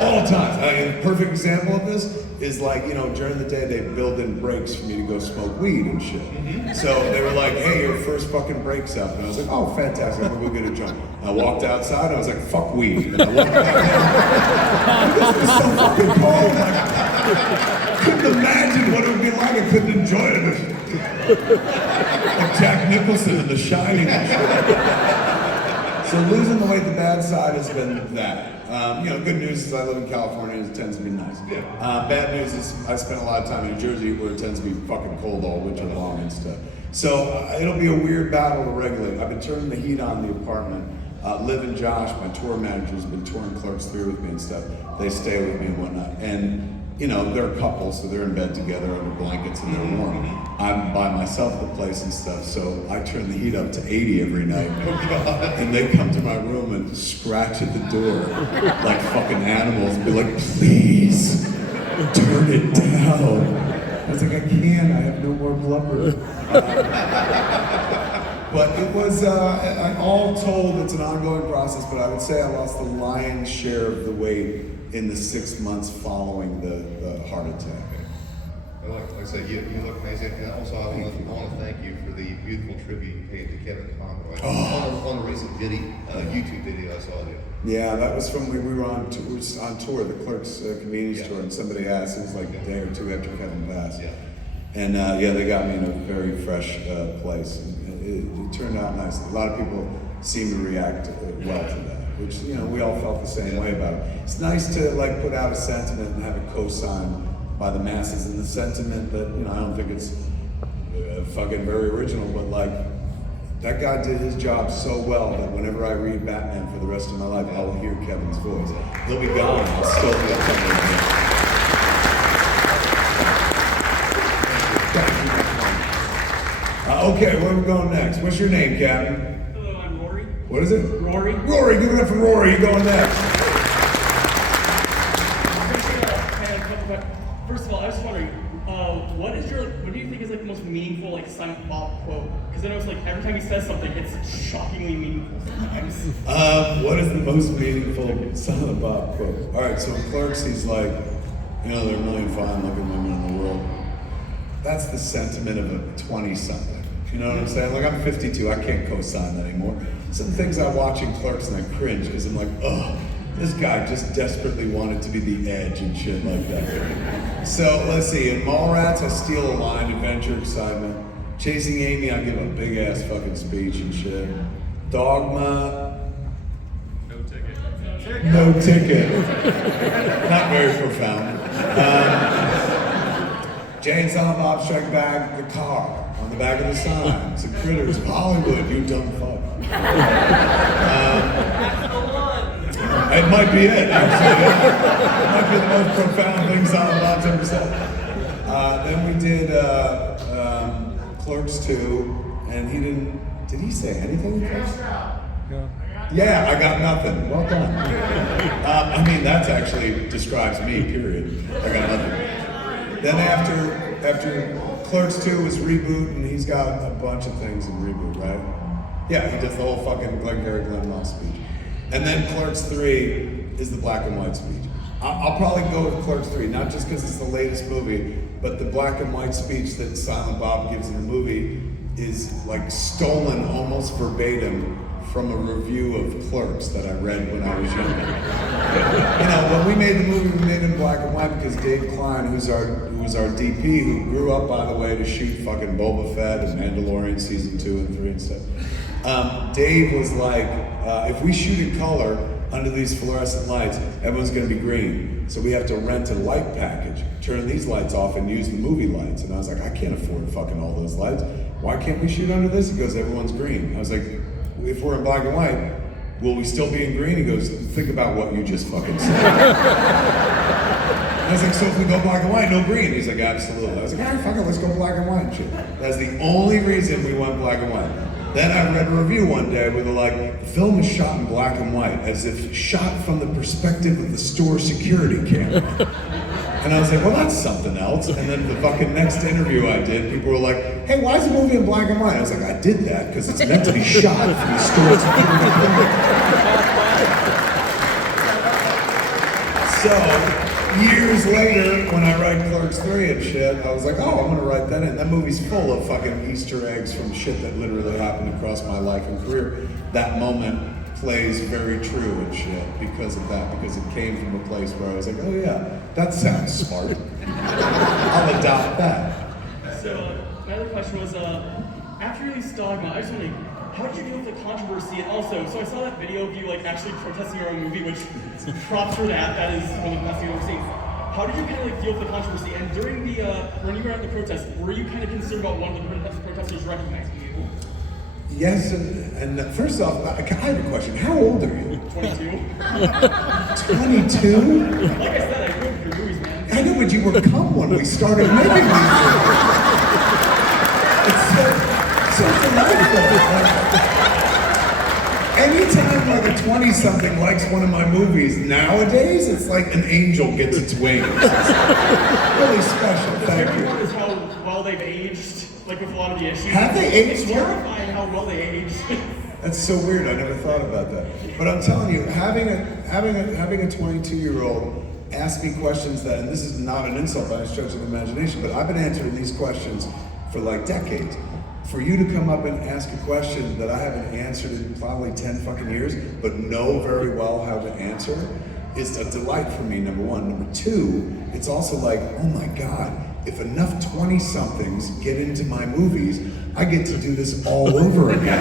All times. A perfect example of this is like, you know, during the day they build in breaks for me to go smoke weed and shit. So they were like, hey, your first fucking break's up. And I was like, oh, fantastic, I'm gonna go get a joint. I walked outside and I was like, fuck weed. And I walked back down. This was so fucking cold. Like, I couldn't imagine what it would be like. I couldn't enjoy it. Like Jack Nicholson in The Shining and shit. So losing the weight, the bad side has been that. You know, good news is I live in California and it tends to be nice. Bad news is I spent a lot of time in New Jersey where it tends to be fucking cold all winter long and stuff. So it'll be a weird battle to regulate. I've been turning the heat on in the apartment. Liv and Josh, my tour managers, have been touring Clerks 3 with me and stuff. They stay with me and whatnot. And you know, they're a couple, so they're in bed together under blankets and they're warm. I'm by myself at the place and stuff, so I turn the heat up to 80 every night. And they come to my room and scratch at the door like fucking animals and be like, please, turn it down. I was like, I can't, I have no more blubber. But it was, all told, it's an ongoing process, but I would say I lost the lion's share of the weight in the 6 months following the heart attack. Like I said, you look amazing, and also I want to thank you for the beautiful tribute you paid to Kevin Conroy on a recent YouTube video I saw of you. Yeah, that was from we were on tour, the Clerks convenience tour, and somebody asked, it was like a day or two after Kevin passed. Yeah. And they got me in a very fresh place. And it turned out nice. A lot of people seem to react well to that, which, you know, we all felt the same way about it. It's nice to like put out a sentiment and have it co-signed by the masses, and the sentiment that, you know, I don't think it's fucking very original, but like, that guy did his job so well that whenever I read Batman for the rest of my life, I will hear Kevin's voice. He'll be gone, I'll still be a Kevin. Okay, where are we going next? What's your name, Captain? Hello, I'm Rory. What is it? Rory. Rory, give it up for Rory. You're going next. First of all, I was just wondering, what do you think is like the most meaningful like Silent Bob quote? Because I notice like every time he says something, it's shockingly meaningful sometimes. What is the most meaningful Silent Bob quote? All right, so in Clerks, he's like, you know, there are a million fine-looking women in the world. That's the sentiment of a 20-something. You know what I'm saying? Like, I'm 52, I can't co-sign that anymore. Some things I watch in Clerks and I cringe because I'm like, oh, this guy just desperately wanted to be the edge and shit like that. So, let's see, in Mallrats, I steal a line, adventure, excitement. Chasing Amy, I give a big-ass fucking speech and shit. Dogma. No ticket. No ticket. Not very profound. Jay and Silent Bob Strike Back, the car. On the back of the sign, some critters of Hollywood, you dumb fuck. It might be it, actually. It might be the most profound thing Silent Bob's ever said. Then we did Clerks 2, and he did he say anything in Clerks? Yeah, I got nothing. Well done. I mean, that actually describes me, period. I got nothing. Then after Clerks 2 was reboot, and he's got a bunch of things in reboot, right? Yeah, he does the whole fucking Glengarry Glen Ross speech. And then Clerks 3 is the black and white speech. I'll probably go with Clerks 3, not just because it's the latest movie, but the black and white speech that Silent Bob gives in the movie is like stolen almost verbatim from a review of Clerks that I read when I was younger. You know, when we made the movie, we made it in black and white because Dave Klein, who was our DP, who grew up, by the way, to shoot fucking Boba Fett and Mandalorian season 2 and 3 and stuff. Dave was like, if we shoot in color under these fluorescent lights, everyone's gonna be green. So we have to rent a light package, turn these lights off and use the movie lights. And I was like, I can't afford fucking all those lights. Why can't we shoot under this? He goes, everyone's green. I was like, if we're in black and white, will we still be in green? He goes, think about what you just fucking said. I was like, so if we go black and white, no green? He's like, absolutely. I was like, all right, fuck it, let's go black and white and shit. That's the only reason we went black and white. Then I read a review one day where they're like, the film is shot in black and white, as if shot from the perspective of the store security camera. And I was like, well, that's something else. And then the fucking next interview I did, people were like, hey, why is the movie in black and white? I was like, I did that because it's meant to be shot from the store security camera. So, years later, when I write Clerks 3 and shit, I was like, oh, I'm gonna write that in. That movie's full of fucking Easter eggs from shit that literally happened across my life and career. That moment plays very true and shit because of that, because it came from a place where I was like, oh yeah, that sounds smart. I'll adopt that. So, my other question was, after you released Dogma, I was wondering, how did you deal with the controversy? And also, so I saw that video of you like actually protesting your own movie, which props for that. That is one of the best things I've ever seen. How did you kind of like deal with the controversy? And during the when you were at the protest, were you kind of concerned about one of the protesters recognizing you? Yes, and first off, I have a question. How old are you? 22. 22? Like I said, I grew up with your movies, man. I know, but you were cum when we started making these movies. It's so delightful. Anytime like a 20-something likes one of my movies nowadays, it's like an angel gets its wings. It's really special. Thank you. Is how well they've aged, like with a lot of the issues. Have they aged It's well? terrifying how well they aged. That's so weird. I never thought about that. But I'm telling you, having a 22-year-old ask me questions that, and this is not an insult by any stretch of the imagination, but I've been answering these questions for like decades. For you to come up and ask a question that I haven't answered in probably 10 fucking years, but know very well how to answer, is a delight for me, number one. Number two, it's also like, oh my God, if enough 20-somethings get into my movies, I get to do this all over again.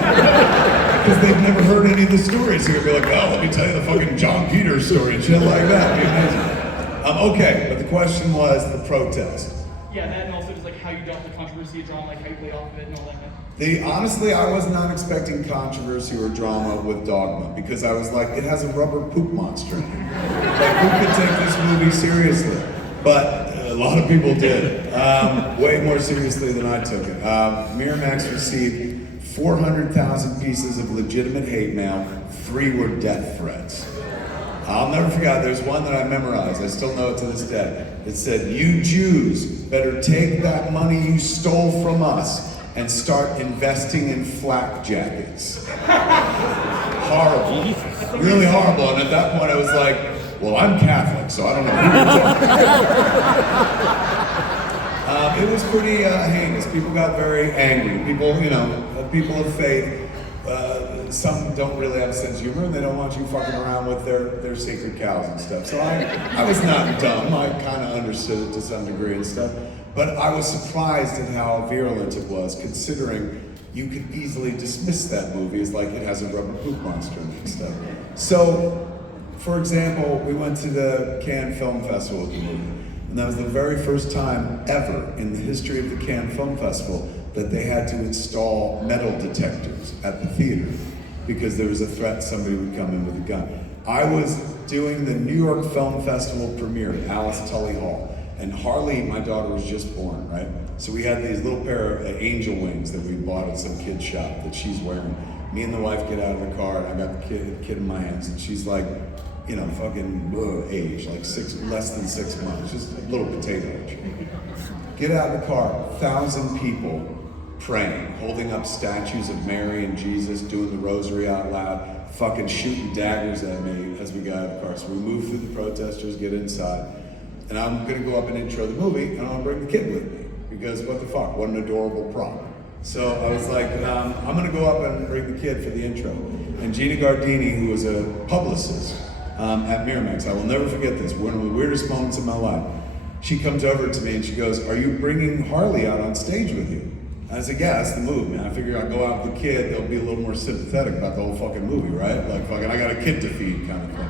Because they've never heard any of the stories. They're gonna be like, oh, let me tell you the fucking John Peters story and shit like that. It'd be amazing. Okay, but the question was the protest. Yeah, that and also just like how you dealt with the controversy of drama, like how you played off of it and all that. Honestly, I was not expecting controversy or drama with Dogma because I was like, it has a rubber poop monster in it. Like, who could take this movie seriously? But a lot of people did, way more seriously than I took it. Miramax received 400,000 pieces of legitimate hate mail. 3 were death threats. I'll never forget, there's one that I memorized, I still know it to this day. It said, you Jews better take that money you stole from us and start investing in flak jackets. Horrible, really horrible. And at that point I was like, well, I'm Catholic, so I don't know who you're talking. It was pretty heinous. People got very angry. People, you know, people of faith, some don't really have a sense of humor and they don't want you fucking around with their sacred cows and stuff. So I was not dumb. I kind of understood it to some degree and stuff. But I was surprised at how virulent it was, considering you could easily dismiss that movie as like it has a rubber poop monster in it and stuff. So, for example, we went to the Cannes Film Festival with the movie. And that was the very first time ever in the history of the Cannes Film Festival that they had to install metal detectors at the theater because there was a threat somebody would come in with a gun. I was doing the New York Film Festival premiere at Alice Tully Hall, and Harley, my daughter, was just born, right? So we had these little pair of angel wings that we bought at some kid's shop that she's wearing. Me and the wife get out of the car, and I got the kid in my hands, and she's like, you know, fucking age, like less than 6 months, just a little potato age. Get out of the car, 1,000 people praying, holding up statues of Mary and Jesus, doing the rosary out loud, fucking shooting daggers at me as we got out of the car. So we move through the protesters, get inside, and I'm gonna go up and intro the movie, and I'm gonna bring the kid with me, because what the fuck, what an adorable prop. So I was like, I'm gonna go up and bring the kid for the intro. And Gina Gardini, who was a publicist at Miramax, I will never forget this, one of the weirdest moments of my life. She comes over to me and she goes, are you bringing Harley out on stage with you? I said, yeah, that's the move, man. I figure I'll go out with the kid, they'll be a little more sympathetic about the whole fucking movie, right? Like, fucking, I got a kid to feed kind of thing.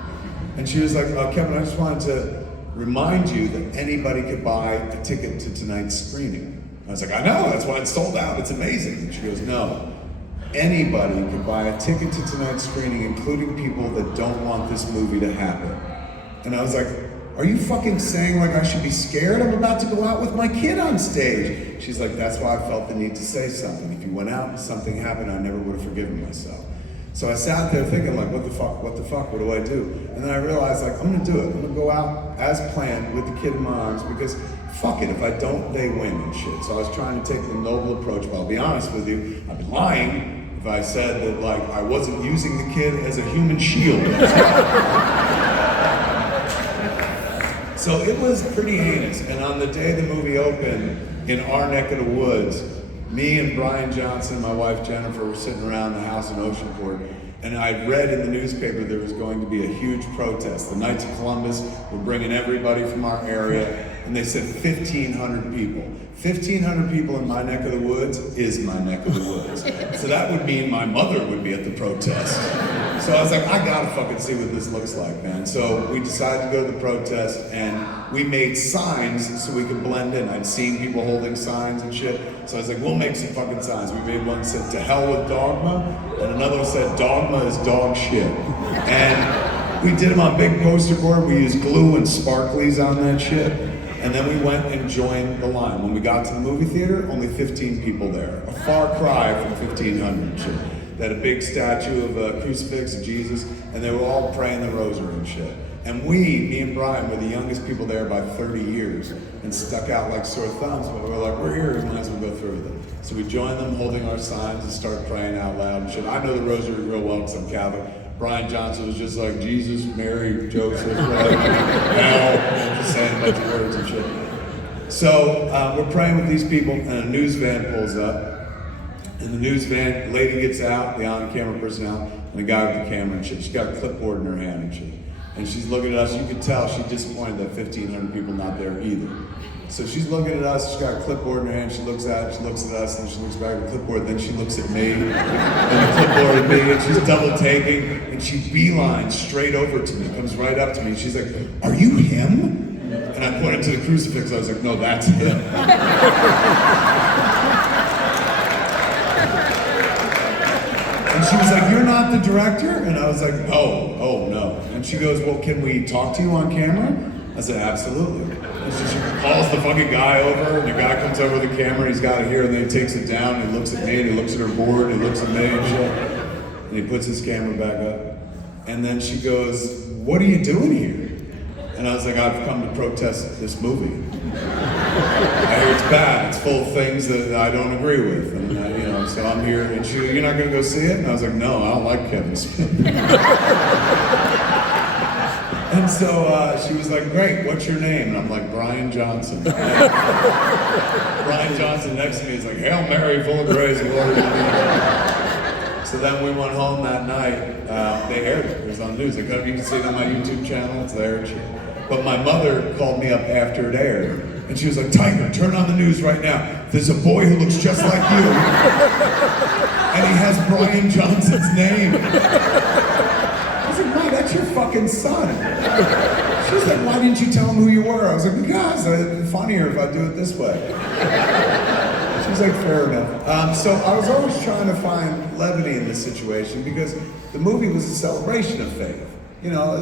And she was like, Kevin, I just wanted to remind you that anybody could buy a ticket to tonight's screening. I was like, I know, that's why it's sold out, it's amazing. And she goes, no, anybody could buy a ticket to tonight's screening, including people that don't want this movie to happen. And I was like, are you fucking saying like I should be scared? I'm about to go out with my kid on stage. She's like, that's why I felt the need to say something. If you went out and something happened, I never would have forgiven myself. So I sat there thinking like, what the fuck, what do I do? And then I realized like, I'm gonna do it. I'm gonna go out as planned with the kid in my arms because fuck it, if I don't, they win and shit. So I was trying to take the noble approach, but I'll be honest with you, I'd be lying if I said that like I wasn't using the kid as a human shield. So it was pretty heinous, and on the day the movie opened, in our neck of the woods, me and Brian Johnson, my wife Jennifer, were sitting around the house in Oceanport, and I'd read in the newspaper there was going to be a huge protest. The Knights of Columbus were bringing everybody from our area, and they said 1,500 people. 1,500 people in my neck of the woods is my neck of the woods. So that would mean my mother would be at the protest. So I was like, I gotta fucking see what this looks like, man. So we decided to go to the protest, and we made signs so we could blend in. I'd seen people holding signs and shit. So I was like, we'll make some fucking signs. We made one that said, to hell with dogma, and another one said, dogma is dog shit. And we did them on big poster board. We used glue and sparklies on that shit. And then we went and joined the line. When we got to the movie theater, only 15 people there. A far cry from 1,500 shit. They had a big statue of a crucifix of Jesus, and they were all praying the rosary and shit. And me and Brian, were the youngest people there by 30 years, and stuck out like sore thumbs, but we were like, we're here, we might as well go through with it. So we joined them holding our signs and started praying out loud and shit. I know the rosary real well because I'm Catholic. Brian Johnson was just like, Jesus, Mary, Joseph, hell, just saying a bunch of words and shit. So we're praying with these people, and a news van pulls up. And the news van, lady gets out, the on-camera person out, and the guy with the camera and shit. She's got a clipboard in her hand and shit. And she's looking at us, you can tell she's disappointed that 1,500 people not there either. So she's looking at us, she's got a clipboard in her hand, she looks at it, she looks at us, and she looks back at the clipboard, then she looks at me, and the clipboard at me, and she's double taking, and she beelines straight over to me, comes right up to me, and she's like, are you him? And I pointed to the crucifix, I was like, no, that's him. And she was like, you're not the director? And I was like, oh no. And she goes, well, can we talk to you on camera? I said, absolutely. And so she calls the fucking guy over, and the guy comes over with the camera, and he's got it here, and then he takes it down, and he looks at me, and he looks at her board, and he looks at me and shit. And he puts his camera back up. And then she goes, what are you doing here? And I was like, I've come to protest this movie. I hear it's bad. It's full of things that I don't agree with, and you know, so I'm here. And she, you're not gonna go see it? And I was like, no, I don't like Kevin Smith. And so she was like, great, what's your name? And I'm like, Brian Johnson. Brian Johnson next to me is like, Hail Mary, full of grace, the Lord is with you. So then we went home that night. They aired it. It was on the news. You can see it on my YouTube channel. It's there. But my mother called me up after it aired, and she was like, Tiger, turn on the news right now. There's a boy who looks just like you, and he has Brian Johnson's name. I was like, Mom, that's your fucking son. She was like, why didn't you tell him who you were? I was like, because it'd be funnier if I do it this way. She was like, fair enough. So I was always trying to find levity in this situation because the movie was a celebration of faith. You know,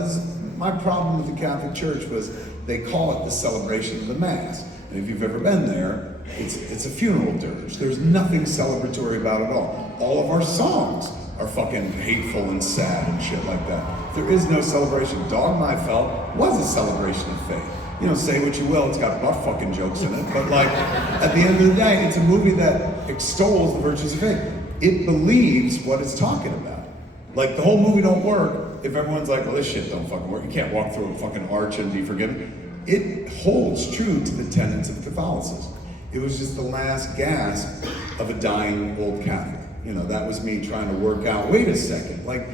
my problem with the Catholic Church was they call it the celebration of the Mass. And if you've ever been there, it's a funeral dirge. There's nothing celebratory about it all. All of our songs are fucking hateful and sad and shit like that. There is no celebration. Dogma, I felt, was a celebration of faith. You know, say what you will, it's got butt fucking jokes in it, but like, at the end of the day, it's a movie that extols the virtues of faith. It believes what it's talking about. Like, the whole movie don't work if everyone's like, well, this shit don't fucking work. You can't walk through a fucking arch and be forgiven. It holds true to the tenets of Catholicism. It was just the last gasp of a dying old Catholic. You know, that was me trying to work out, wait a second, like,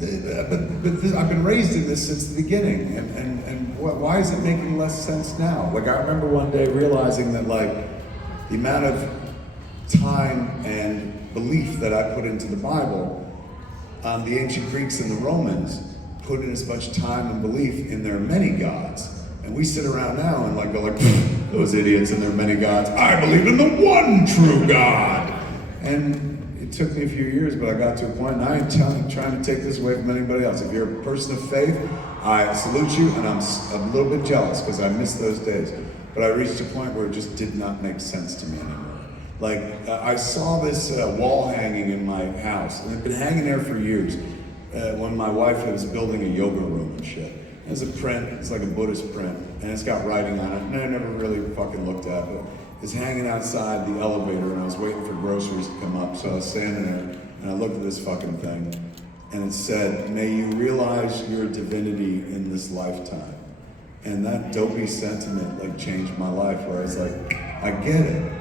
I've been raised in this since the beginning, and why is it making less sense now? Like, I remember one day realizing that, like, the amount of time and belief that I put into the Bible, the ancient Greeks and the Romans put in as much time and belief in their many gods. And we sit around now and like go like, those idiots and their many gods. I believe in the one true God. And it took me a few years, but I got to a point, and I ain't trying to take this away from anybody else. If you're a person of faith, I salute you, and I'm a little bit jealous because I miss those days. But I reached a point where it just did not make sense to me anymore. Like, I saw this wall hanging in my house, and it had been hanging there for years when my wife was building a yoga room and shit. There's a print, it's like a Buddhist print, and it's got writing on it, and I never really fucking looked at it. It's hanging outside the elevator, and I was waiting for groceries to come up, so I was standing there, and I looked at this fucking thing, and it said, "May you realize your divinity in this lifetime." And that dopey sentiment like changed my life, where I was like, I get it.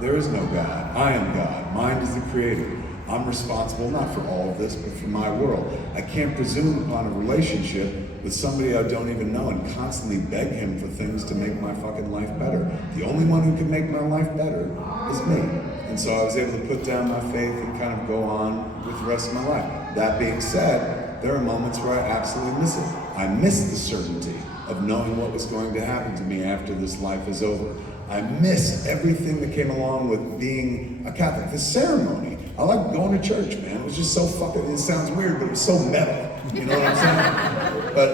There is no God. I am God. Mind is the creator. I'm responsible not for all of this, but for my world. I can't presume upon a relationship with somebody I don't even know and constantly beg him for things to make my fucking life better. The only one who can make my life better is me. And so I was able to put down my faith and kind of go on with the rest of my life. That being said, there are moments where I absolutely miss it. I miss the certainty of knowing what was going to happen to me after this life is over. I miss everything that came along with being a Catholic. The ceremony. I like going to church, man. It was just so fucking, it sounds weird, but it was so metal. You know what I'm saying? But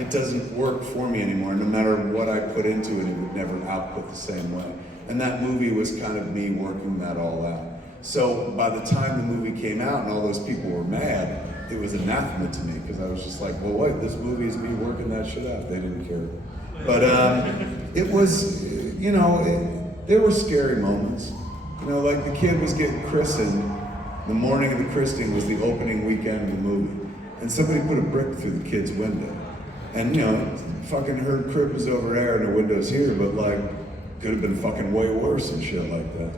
it doesn't work for me anymore. No matter what I put into it, it would never output the same way. And that movie was kind of me working that all out. So by the time the movie came out and all those people were mad, it was anathema to me, because I was just like, well, wait, this movie is me working that shit out. They didn't care. But it was, you know, there were scary moments. You know, like the kid was getting christened. The morning of the christening was the opening weekend of the movie. And somebody put a brick through the kid's window. And, you know, fucking her crib was over there and her window's here, but like, could have been fucking way worse and shit like that.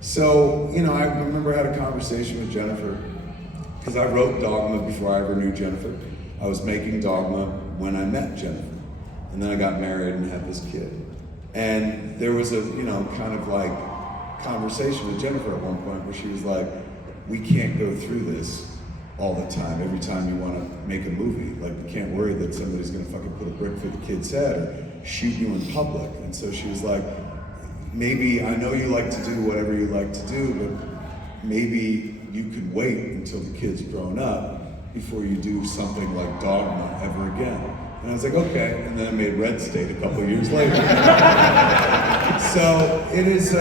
So, you know, I remember I had a conversation with Jennifer, because I wrote Dogma before I ever knew Jennifer. I was making Dogma when I met Jennifer. And then I got married and had this kid. And there was a, you know, kind of like conversation with Jennifer at one point where she was like, we can't go through this all the time, every time you want to make a movie. Like, we can't worry that somebody's gonna fucking put a brick through the kid's head or shoot you in public. And so she was like, maybe, I know you like to do whatever you like to do, but maybe you could wait until the kid's grown up before you do something like Dogma ever again. And I was like, okay. And then I made Red State a couple of years later. So it is,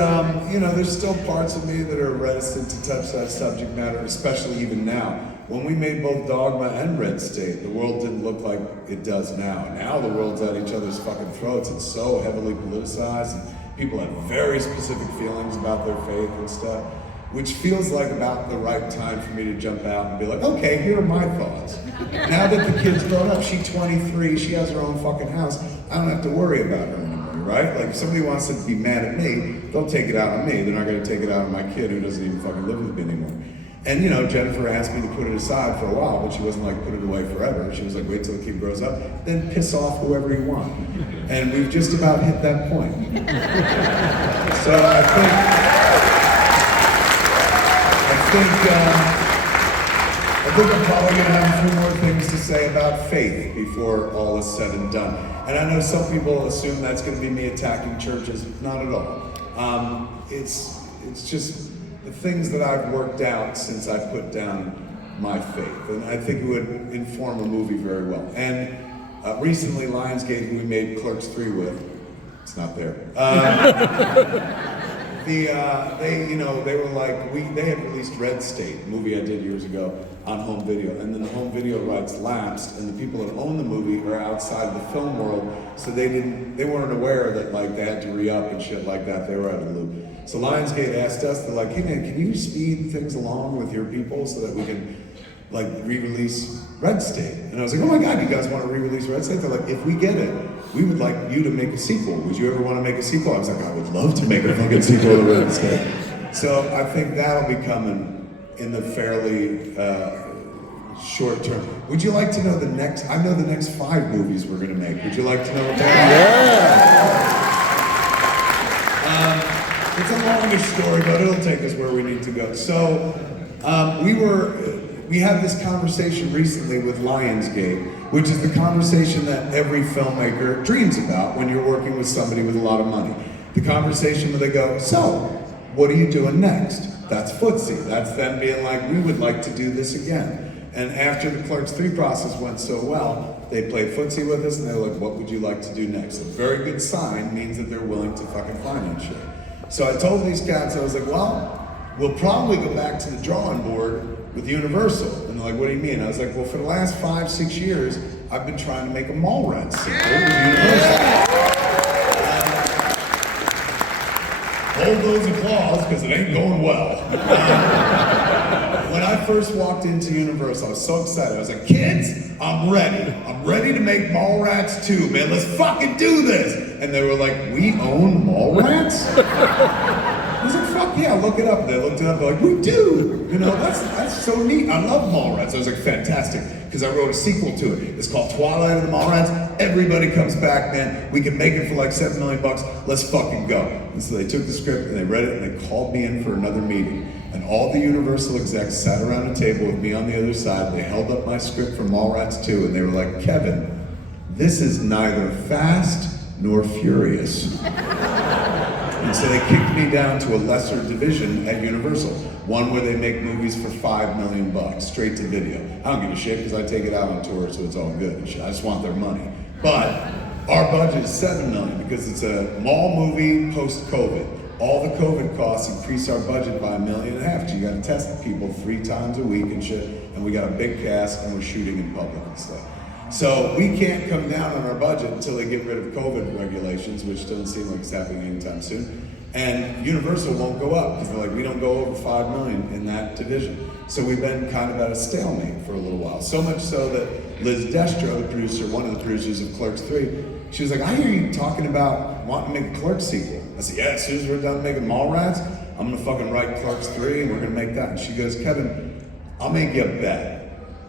you know, there's still parts of me that are reticent to touch that subject matter, especially even now. When we made both Dogma and Red State, the world didn't look like it does now. Now the world's at each other's fucking throats. It's so heavily politicized, and people have very specific feelings about their faith and stuff, which feels like about the right time for me to jump out and be like, okay, here are my thoughts. Now that the kid's grown up, she's 23, she has her own fucking house, I don't have to worry about her anymore, right? Like, if somebody wants to be mad at me, they'll take it out on me. They're not gonna take it out on my kid who doesn't even fucking live with me anymore. And, you know, Jennifer asked me to put it aside for a while, but she wasn't like, put it away forever. She was like, wait till the kid grows up, then piss off whoever you want. And we've just about hit that point. So I think I'm probably gonna have a few more things to say about faith before all is said and done. And I know some people assume that's gonna be me attacking churches. Not at all. It's just the things that I've worked out since I put down my faith. And I think it would inform a movie very well. And recently, Lionsgate, who we made Clerks 3 with, it's not there. They were like, they had released Red State, a movie I did years ago, on home video. And then the home video rights lapsed, and the people that own the movie are outside of the film world, so they weren't aware that like they had to re-up and shit like that. They were out of the loop. So Lionsgate asked us, they're like, hey man, can you speed things along with your people so that we can like re-release Red State? And I was like, oh my God, you guys want to re-release Red State? They're like, if we get it, we would like you to make a sequel. Would you ever want to make a sequel? I was like, I would love to make a fucking sequel to Red State. So I think that'll be coming in the fairly short term. Would you like to know the next? I know the next 5 movies we're gonna make. Would you like to know what that is? It's a longer story, but it'll take us where we need to go. So we had this conversation recently with Lionsgate, which is the conversation that every filmmaker dreams about when you're working with somebody with a lot of money. The conversation where they go, so, what are you doing next? That's footsie. That's them being like, we would like to do this again. And after the Clerks 3 process went so well, they played footsie with us and they were like, what would you like to do next? A very good sign means that they're willing to fucking finance shit. So I told these cats, I was like, well, we'll probably go back to the drawing board with Universal. And they're like, what do you mean? I was like, well, for the last 5-6 years, I've been trying to make a Mallrats sequel with Universal. Hold those applause, because it ain't going well. When I first walked into Universal, I was so excited. I was like, kids, I'm ready. I'm ready to make Mallrats 2, man. Let's fucking do this. And they were like, we own Mallrats? I was like, fuck yeah, look it up. They looked it up, they're like, we do. You know, that's so neat. I love Mallrats. I was like, fantastic, because I wrote a sequel to it. It's called Twilight of the Mallrats. Everybody comes back, man. We can make it for like $7 million. Let's fucking go. And so they took the script and they read it and they called me in for another meeting. And all the Universal execs sat around a table with me on the other side. They held up my script for Mallrats 2 and they were like, Kevin, this is neither fast nor furious. And so they kicked me down to a lesser division at Universal, one where they make movies for $5 million, straight to video. I don't give a shit because I take it out on tour, so it's all good and shit. I just want their money. But our budget is $7 million because it's a mall movie post-COVID. All the COVID costs increase our budget by $1.5 million because you got to test people 3 times a week and shit, and we got a big cast and we're shooting in public and stuff. So we can't come down on our budget until they get rid of COVID regulations, which doesn't seem like it's happening anytime soon. And Universal won't go up because they're like, we don't go over $5 million in that division. So we've been kind of at a stalemate for a little while. So much so that Liz Destro, the producer, one of the producers of Clerks 3, she was like, I hear you talking about wanting to make a Clerks sequel. I said, yeah, as soon as we're done making Mallrats, I'm gonna fucking write Clerks 3 and we're gonna make that. And she goes, Kevin, I'll make you a bet.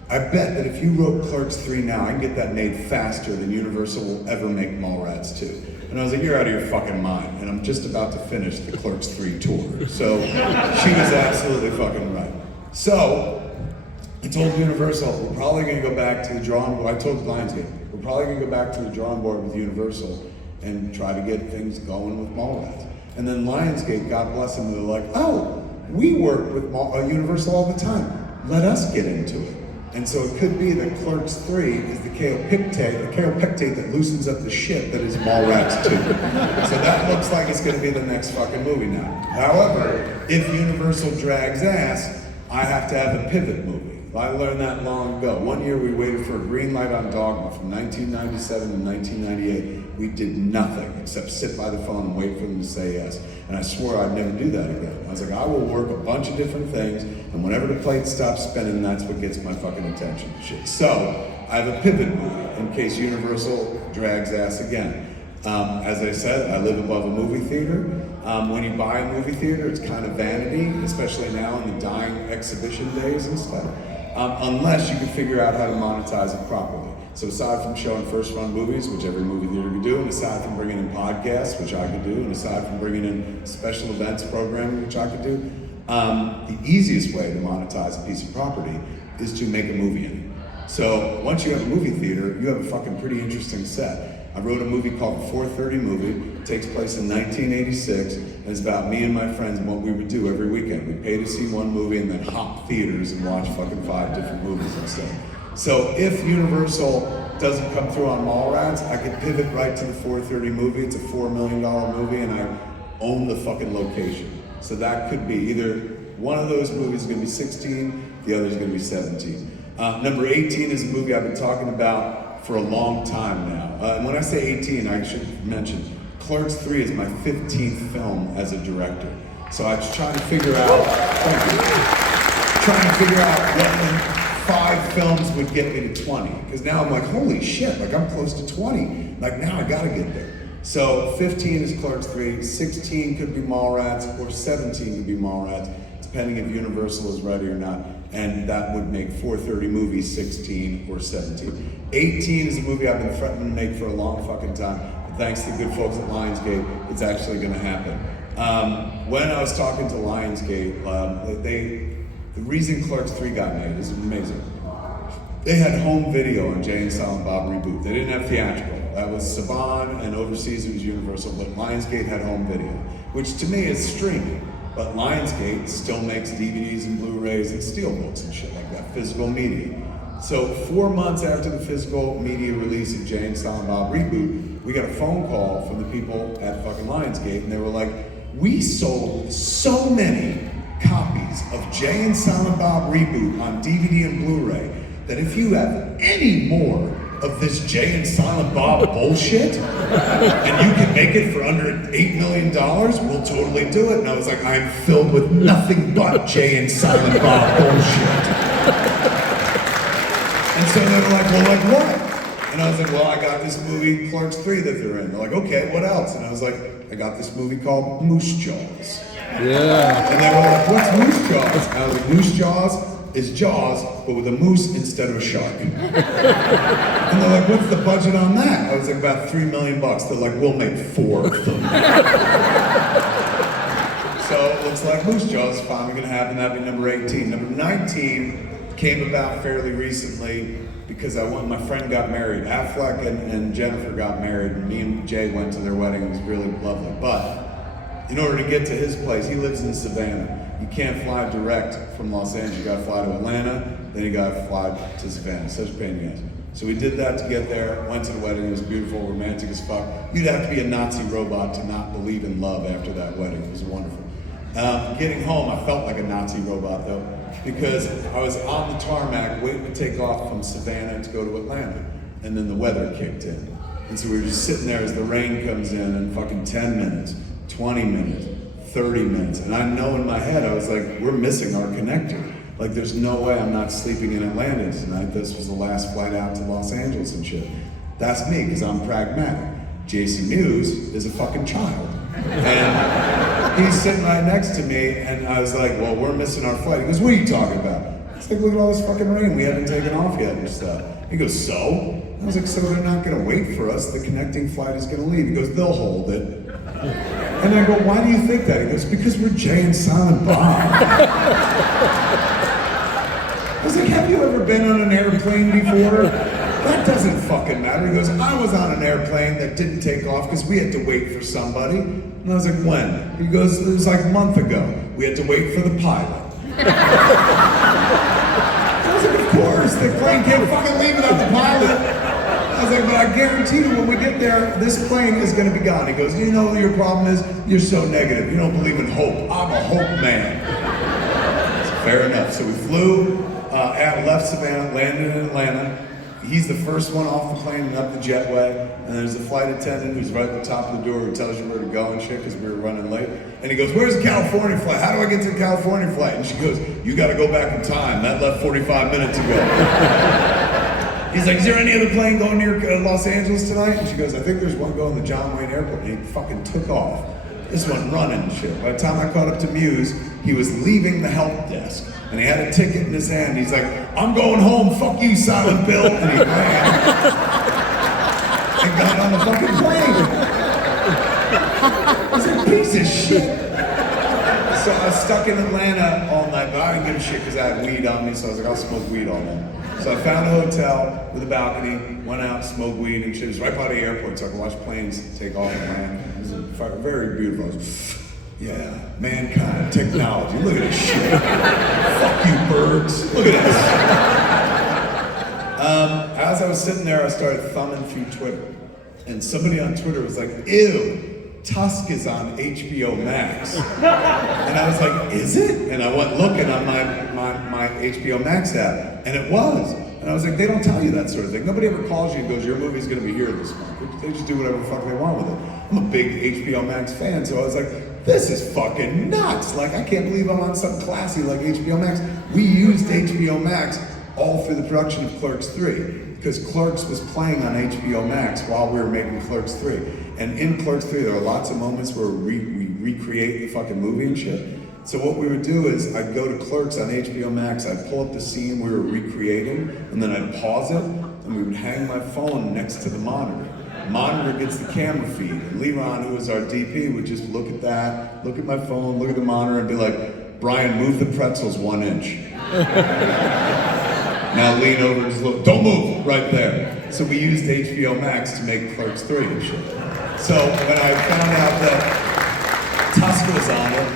I bet that if you wrote Clerks 3 now, I can get that made faster than Universal will ever make Mallrats 2. And I was like, you're out of your fucking mind. And I'm just about to finish the Clerks 3 tour. So she was absolutely fucking right. So I told Universal, we're probably gonna go back to the drawing board. I told Lionsgate, we're probably gonna go back to the drawing board with Universal and try to get things going with Mallrats. And then Lionsgate, God bless them, they're like, oh, we work with Universal all the time. Let us get into it. And so it could be that Clerks 3 is the chaopectate that loosens up the shit that is Mallrats 2. So that looks like it's gonna be the next fucking movie now. However, if Universal drags ass, I have to have a pivot movie. I learned that long ago. One year we waited for a green light on Dogma from 1997 to 1998. We did nothing except sit by the phone and wait for them to say yes. And I swore I'd never do that again. I was like, I will work a bunch of different things, and whenever the plate stops spinning, that's what gets my fucking attention and shit. So, I have a pivot movie in case Universal drags ass again. As I said, I live above a movie theater. When you buy a movie theater, it's kind of vanity, especially now in the dying exhibition days and stuff. Unless you can figure out how to monetize it properly. So aside from showing first-run movies, which every movie theater could do, and aside from bringing in podcasts, which I could do, and aside from bringing in special events programming, which I could do, the easiest way to monetize a piece of property is to make a movie in it. So once you have a movie theater, you have a fucking pretty interesting set. I wrote a movie called The 4:30 Movie. It takes place in 1986, and it's about me and my friends and what we would do every weekend. We'd pay to see one movie and then hop theaters and watch fucking 5 different movies and stuff. So if Universal doesn't come through on Mallrats, I could pivot right to the 4:30 Movie. It's a $4 million movie and I own the fucking location. So that could be either one of those movies is gonna be 16, the other is gonna be 17. Number 18 is a movie I've been talking about for a long time now. And when I say 18, I should mention, Clerks 3 is my 15th film as a director. So I was trying to figure out, what 5 films would get me to 20. Because now I'm like, holy shit, like I'm close to 20. Like now I gotta get there. So 15 is Clerks 3, 16 could be Mallrats, or 17 could be Mallrats, depending if Universal is ready or not. And that would make 4:30 movies 16 or 17. 18 is a movie I've been threatening to make for a long fucking time. But thanks to the good folks at Lionsgate, it's actually gonna happen. When I was talking to Lionsgate, the reason Clerks 3 got made is amazing. They had home video on Jay and Silent Bob Reboot. They didn't have theatrical. That was Saban, and overseas it was Universal, but Lionsgate had home video, which to me is streaming. But Lionsgate still makes DVDs and Blu-rays and steelbooks and shit like that, physical media. So 4 months after the physical media release of Jay and Silent Bob Reboot, we got a phone call from the people at fucking Lionsgate, and they were like, we sold so many copies of Jay and Silent Bob Reboot on DVD and Blu-ray that if you have any more of this Jay and Silent Bob bullshit, and you can make it for under $8 million, we'll totally do it. And I was like, I'm filled with nothing but Jay and Silent Bob bullshit. And so they were like, well, like what? And I was like, well, I got this movie, Clerks 3, that they're in. They're like, okay, what else? And I was like, I got this movie called Moose Jaws. Yeah. And they were like, what's Moose Jaws? And I was like, Moose Jaws is Jaws, but with a moose instead of a shark. And they're like, what's the budget on that? I was like, about $3 million. They're like, we'll make 4 of them. So it looks like Moose Jaws is finally gonna happen. That'd be number 18. Number 19 came about fairly recently because my friend got married. Affleck and Jennifer got married, and me and Jay went to their wedding. It was really lovely. But in order to get to his place, he lives in Savannah. You can't fly direct from Los Angeles. You gotta fly to Atlanta, then you gotta fly to Savannah. Such a pain in the ass. So we did that to get there, went to the wedding. It was beautiful, romantic as fuck. You'd have to be a Nazi robot to not believe in love after that wedding. It was wonderful. Getting home, I felt like a Nazi robot though, because I was on the tarmac waiting to take off from Savannah to go to Atlanta, and then the weather kicked in. And so we were just sitting there as the rain comes in, and fucking 10 minutes, 20 minutes, 30 minutes. And I know in my head, I was like, we're missing our connector. Like, there's no way I'm not sleeping in Atlanta tonight. This was the last flight out to Los Angeles and shit. That's me, because I'm pragmatic. Jason Mewes is a fucking child. And he's sitting right next to me, and I was like, well, we're missing our flight. He goes, what are you talking about? I was like, look at all this fucking rain. We haven't taken off yet and stuff. He goes, so? I was like, so they're not gonna wait for us. The connecting flight is gonna leave. He goes, they'll hold it. And I go, why do you think that? He goes, because we're Jay and Silent Bob. I was like, have you ever been on an airplane before? That doesn't fucking matter. He goes, I was on an airplane that didn't take off because we had to wait for somebody. And I was like, when? He goes, it was like a month ago. We had to wait for the pilot. I was like, of course, the plane can't fucking leave without the pilot. I was like, but I guarantee you when we get there, this plane is gonna be gone. He goes, you know what your problem is? You're so negative. You don't believe in hope. I'm a hope man. Fair enough. So we flew, left Savannah, landed in Atlanta. He's the first one off the plane and up the jetway. And there's a flight attendant who's right at the top of the door who tells you where to go and shit because we were running late. And he goes, where's the California flight? How do I get to the California flight? And she goes, you gotta go back in time. That left 45 minutes ago. He's like, is there any other plane going near Los Angeles tonight? And she goes, I think there's one going to John Wayne Airport. And he fucking took off. This one running and shit. By the time I caught up to Mewes, he was leaving the help desk. And he had a ticket in his hand. He's like, I'm going home, fuck you, Silent Bill. And he ran and got on the fucking plane. He's a piece of shit. So I was stuck in Atlanta all night, but I didn't give a shit because I had weed on me, so I was like, I'll smoke weed all night. So I found a hotel with a balcony, went out, smoked weed and shit. It was right by the airport, so I could watch planes take off and land. It was very beautiful. I was, yeah, mankind, technology, look at this shit. Fuck you, birds, look at this. As I was sitting there, I started thumbing through Twitter. And somebody on Twitter was like, ew. Tusk is on HBO Max. And I was like, is it? And I went looking on my HBO Max app, and it was. And I was like, they don't tell you that sort of thing. Nobody ever calls you and goes, your movie's gonna be here this month. They just do whatever the fuck they want with it. I'm a big HBO Max fan, so I was like, this is fucking nuts. Like, I can't believe I'm on something classy like HBO Max. We used HBO Max all through the production of Clerks 3. Because Clerks was playing on HBO Max while we were making Clerks 3. And in Clerks 3, there are lots of moments where we recreate the fucking movie and shit. So what we would do is, I'd go to Clerks on HBO Max, I'd pull up the scene we were recreating, and then I'd pause it, and we would hang my phone next to the monitor. The monitor gets the camera feed, and Leron, who was our DP, would just look at that, look at my phone, look at the monitor, and be like, Brian, move the pretzels 1 inch. Now lean over and just look, don't move, right there. So we used HBO Max to make Clerks 3 and shit. So when I found out that Tusk was on it,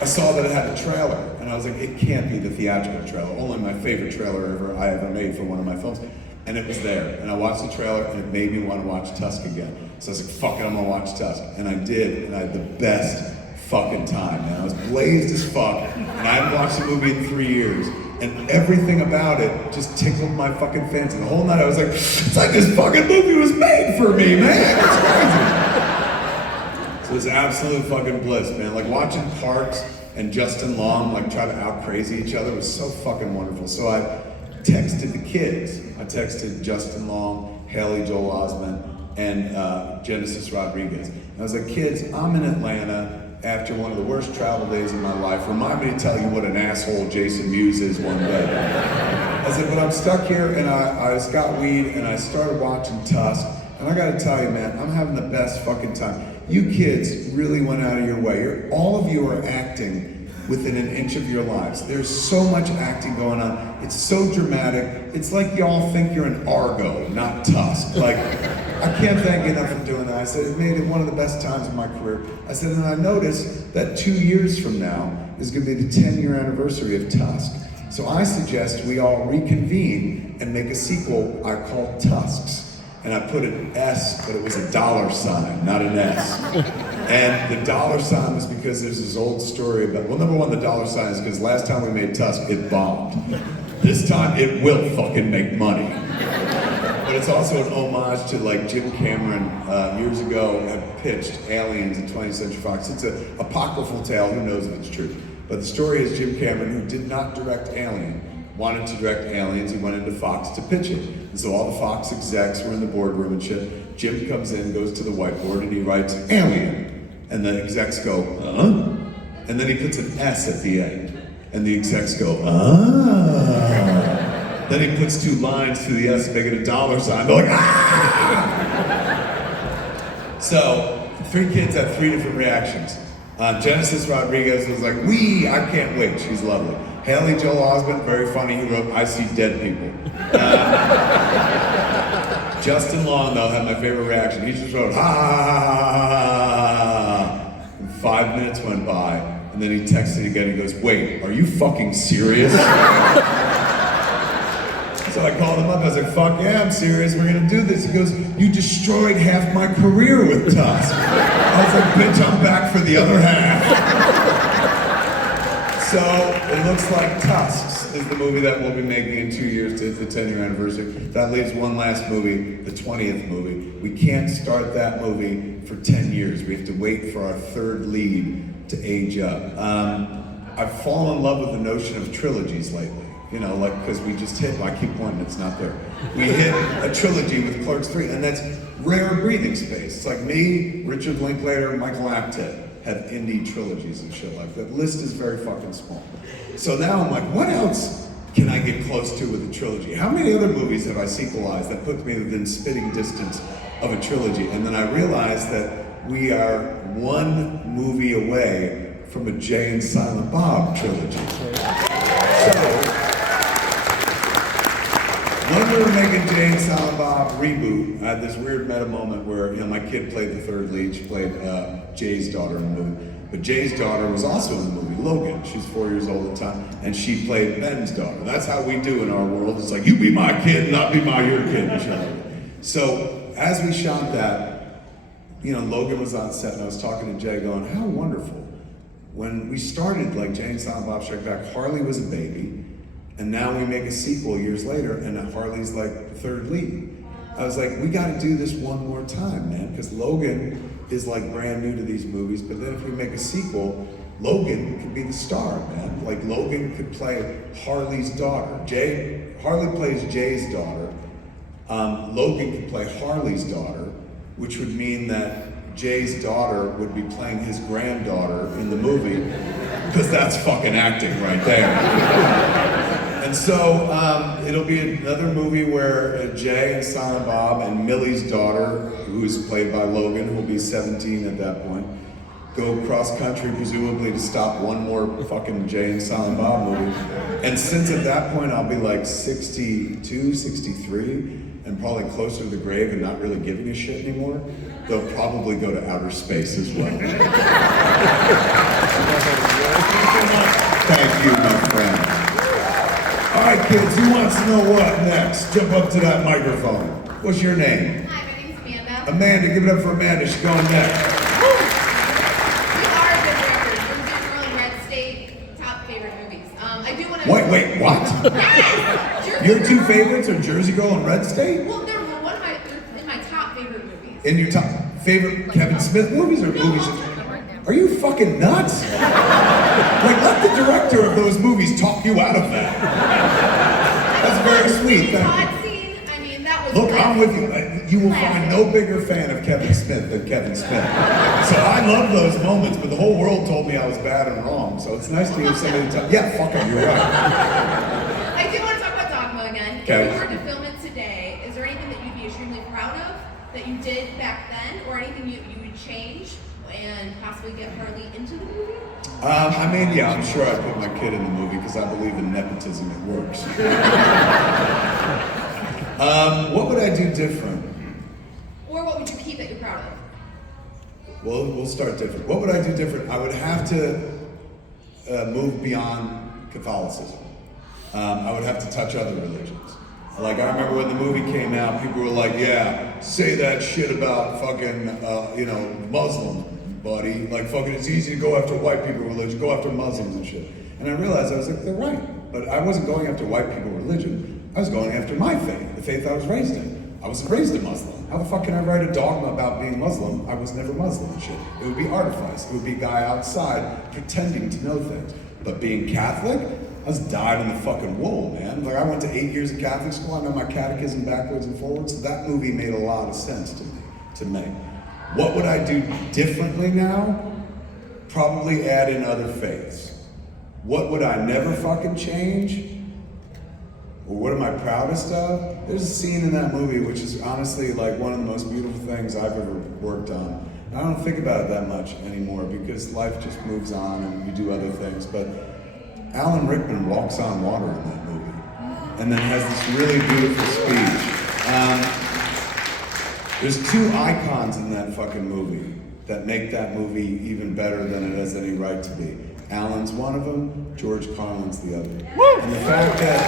I saw that it had a trailer, and I was like, it can't be the theatrical trailer. Only my favorite trailer I ever made for one of my films. And it was there. And I watched the trailer, and it made me want to watch Tusk again. So I was like, fuck it, I'm gonna watch Tusk. And I did, and I had the best fucking time, man. I was blazed as fuck, and I hadn't watched the movie in 3 years. And everything about it just tickled my fucking fancy. The whole night I was like, it's like this fucking movie was made for me, man. It's crazy. So it was absolute fucking bliss, man. Like watching Parks and Justin Long like try to out crazy each other was so fucking wonderful. So I texted the kids. I texted Justin Long, Haley Joel Osment, and Genesis Rodriguez. And I was like, kids, I'm in Atlanta after one of the worst travel days of my life. Remind me to tell you what an asshole Jason Mewes is one day. I said, but I'm stuck here, and I just got weed, and I started watching Tusk, and I gotta tell you, man, I'm having the best fucking time. You kids really went out of your way. All of you are acting within an inch of your lives. There's so much acting going on. It's so dramatic. It's like y'all think you're in Argo, not Tusk. Like, I can't thank you enough for doing that. I said, it made it one of the best times of my career. I said, and I noticed that 2 years from now is gonna be the 10-year anniversary of Tusk. So I suggest we all reconvene and make a sequel I call Tusks. And I put an S, but it was a $, not an S. And the $sign was because there's this old story about, well, number one, the $sign is because last time we made Tusk, it bombed. This time, it will fucking make money. But it's also an homage to like Jim Cameron years ago had pitched Aliens at 20th Century Fox. It's an apocryphal tale, who knows if it's true. But the story is Jim Cameron, who did not direct Alien, wanted to direct Aliens. He went into Fox to pitch it. And so all the Fox execs were in the boardroom and shit. Jim comes in, goes to the whiteboard, and he writes, Alien. And the execs go, And then he puts an S at the end. And the execs go, Then he puts 2 lines through the S and make it a $sign. They're like, So, 3 kids had 3 different reactions. Genesis Rodriguez was like, I can't wait. She's lovely. Haley Joel Osment, very funny. He wrote, I see dead people. Justin Long, though, had my favorite reaction. He just wrote, And 5 minutes went by, and then he texted again. He goes, wait, are you fucking serious? So I called him up. I was like, fuck yeah, I'm serious. We're gonna do this. He goes, you destroyed half my career with Tusk. I was like, bitch, I'm back for the other half. So it looks like Tusks is the movie that we'll be making in 2 years to hit the 10-year anniversary. That leaves one last movie, the 20th movie. We can't start that movie for 10 years. We have to wait for our 3rd lead to age up. I've fallen in love with the notion of trilogies lately. You know, like, because we just hit, I keep pointing, it's not there. We hit a trilogy with Clerks 3, and that's rare breathing space. It's like me, Richard Linklater, Michael Apted have indie trilogies and shit like that. The list is very fucking small. So now I'm like, what else can I get close to with a trilogy? How many other movies have I sequelized that put me within spitting distance of a trilogy? And then I realized that we are 1 movie away from a Jay and Silent Bob trilogy. So, when we were making Jay and Silent Bob reboot, I had this weird meta moment where, my kid played the 3rd lead. She played Jay's daughter in the movie. But Jay's daughter was also in the movie, Logan. She's 4 years old at the time, and she played Ben's daughter. That's how we do in our world. It's like, you be my kid, not be your kid. So, as we shot that, Logan was on set, and I was talking to Jay going, how wonderful. When we started, like, Jay and Silent Bob Strike Back, Harley was a baby. And now we make a sequel years later, and Harley's like the 3rd lead. I was like, we gotta do this one more time, man, because Logan is like brand new to these movies, but then if we make a sequel, Logan could be the star, man. Like Logan could play Harley's daughter. Harley plays Jay's daughter. Logan could play Harley's daughter, which would mean that Jay's daughter would be playing his granddaughter in the movie, because that's fucking acting right there. And so it'll be another movie where Jay and Silent Bob and Millie's daughter, who is played by Logan, who will be 17 at that point, go cross country presumably to stop one more fucking Jay and Silent Bob movie. And since at that point I'll be like 62, 63, and probably closer to the grave and not really giving a shit anymore, they'll probably go to outer space as well. kids, who wants to know what next? Jump up to that microphone. What's your name? Hi, my name's Amanda. Amanda, give it up for Amanda. She's going next. We are a good record. Jim Girl and Red State, top favorite movies. I do want to. Wait, what? Yes! Jersey Your two Girl. favorites are Jersey Girl and Red State? Well, they're one of my top favorite movies. In your top favorite Kevin Smith movies or movies? Are you fucking nuts? Like, let the director of those movies talk you out of that. That's very sweet. Thank you. Todd scene, I mean, that was. Look, I'm with you. You will Classic. find no bigger fan of Kevin Smith than Kevin Smith. So I love those moments, but the whole world told me I was bad and wrong. So it's nice to hear somebody tell, yeah, fuck it, you're right. I do want to talk about Dogma again. Okay. If you were to film it today, is there anything that you'd be extremely proud of that you did back then, or anything you would change and possibly get Harley into the movie? I mean, yeah, I'm sure I'd put my kid in the movie because I believe in nepotism, it works. What would I do different? Or what would you keep that you're proud of? Well, we'll start different. What would I do different? I would have to move beyond Catholicism. I would have to touch other religions. Like, I remember when the movie came out, people were like, yeah, say that shit about fucking, Muslim, buddy. Like, fucking, it's easy to go after white people religion, go after Muslims and shit. And I realized, I was like, they're right. But I wasn't going after white people religion. I was going after my faith, the faith I was raised in. I wasn't raised a Muslim. How the fuck can I write a dogma about being Muslim? I was never Muslim and shit. It would be artifice. It would be a guy outside pretending to know things. But being Catholic, I was dyed in the fucking wool, man. Like, I went to 8 years of Catholic school. I know my catechism backwards and forwards. So that movie made a lot of sense to me. What would I do differently now? Probably add in other faiths. What would I never fucking change? Or what am I proudest of? There's a scene in that movie which is honestly like one of the most beautiful things I've ever worked on. I don't think about it that much anymore because life just moves on and you do other things. But Alan Rickman walks on water in that movie and then has this really beautiful speech. There's two icons in that fucking movie that make that movie even better than it has any right to be. Alan's one of them, George Carlin's the other. And the fact that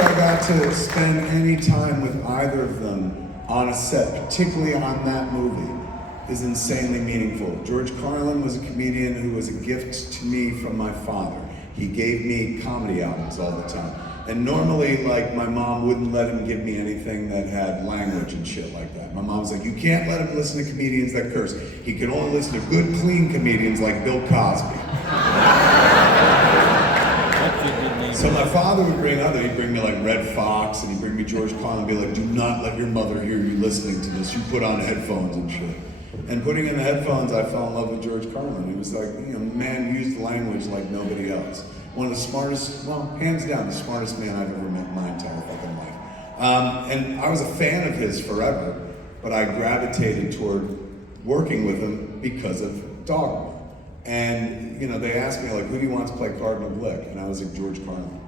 I got to spend any time with either of them on a set, particularly on that movie, is insanely meaningful. George Carlin was a comedian who was a gift to me from my father. He gave me comedy albums all the time. And normally, like, my mom wouldn't let him give me anything that had language and shit like that. My mom was like, you can't let him listen to comedians that curse. He can only listen to good, clean comedians like Bill Cosby. So my father would he'd bring me like Red Fox, and he'd bring me George Carlin and be like, do not let your mother hear you listening to this. You put on headphones and shit. And putting in the headphones, I fell in love with George Carlin. He was like, man used language like nobody else. One of the smartest, well, hands down, the smartest man I've ever met in my entire fucking life. And I was a fan of his forever, but I gravitated toward working with him because of Dogma. And, they asked me, like, who do you want to play Cardinal Blick? And I was like, George Carlin.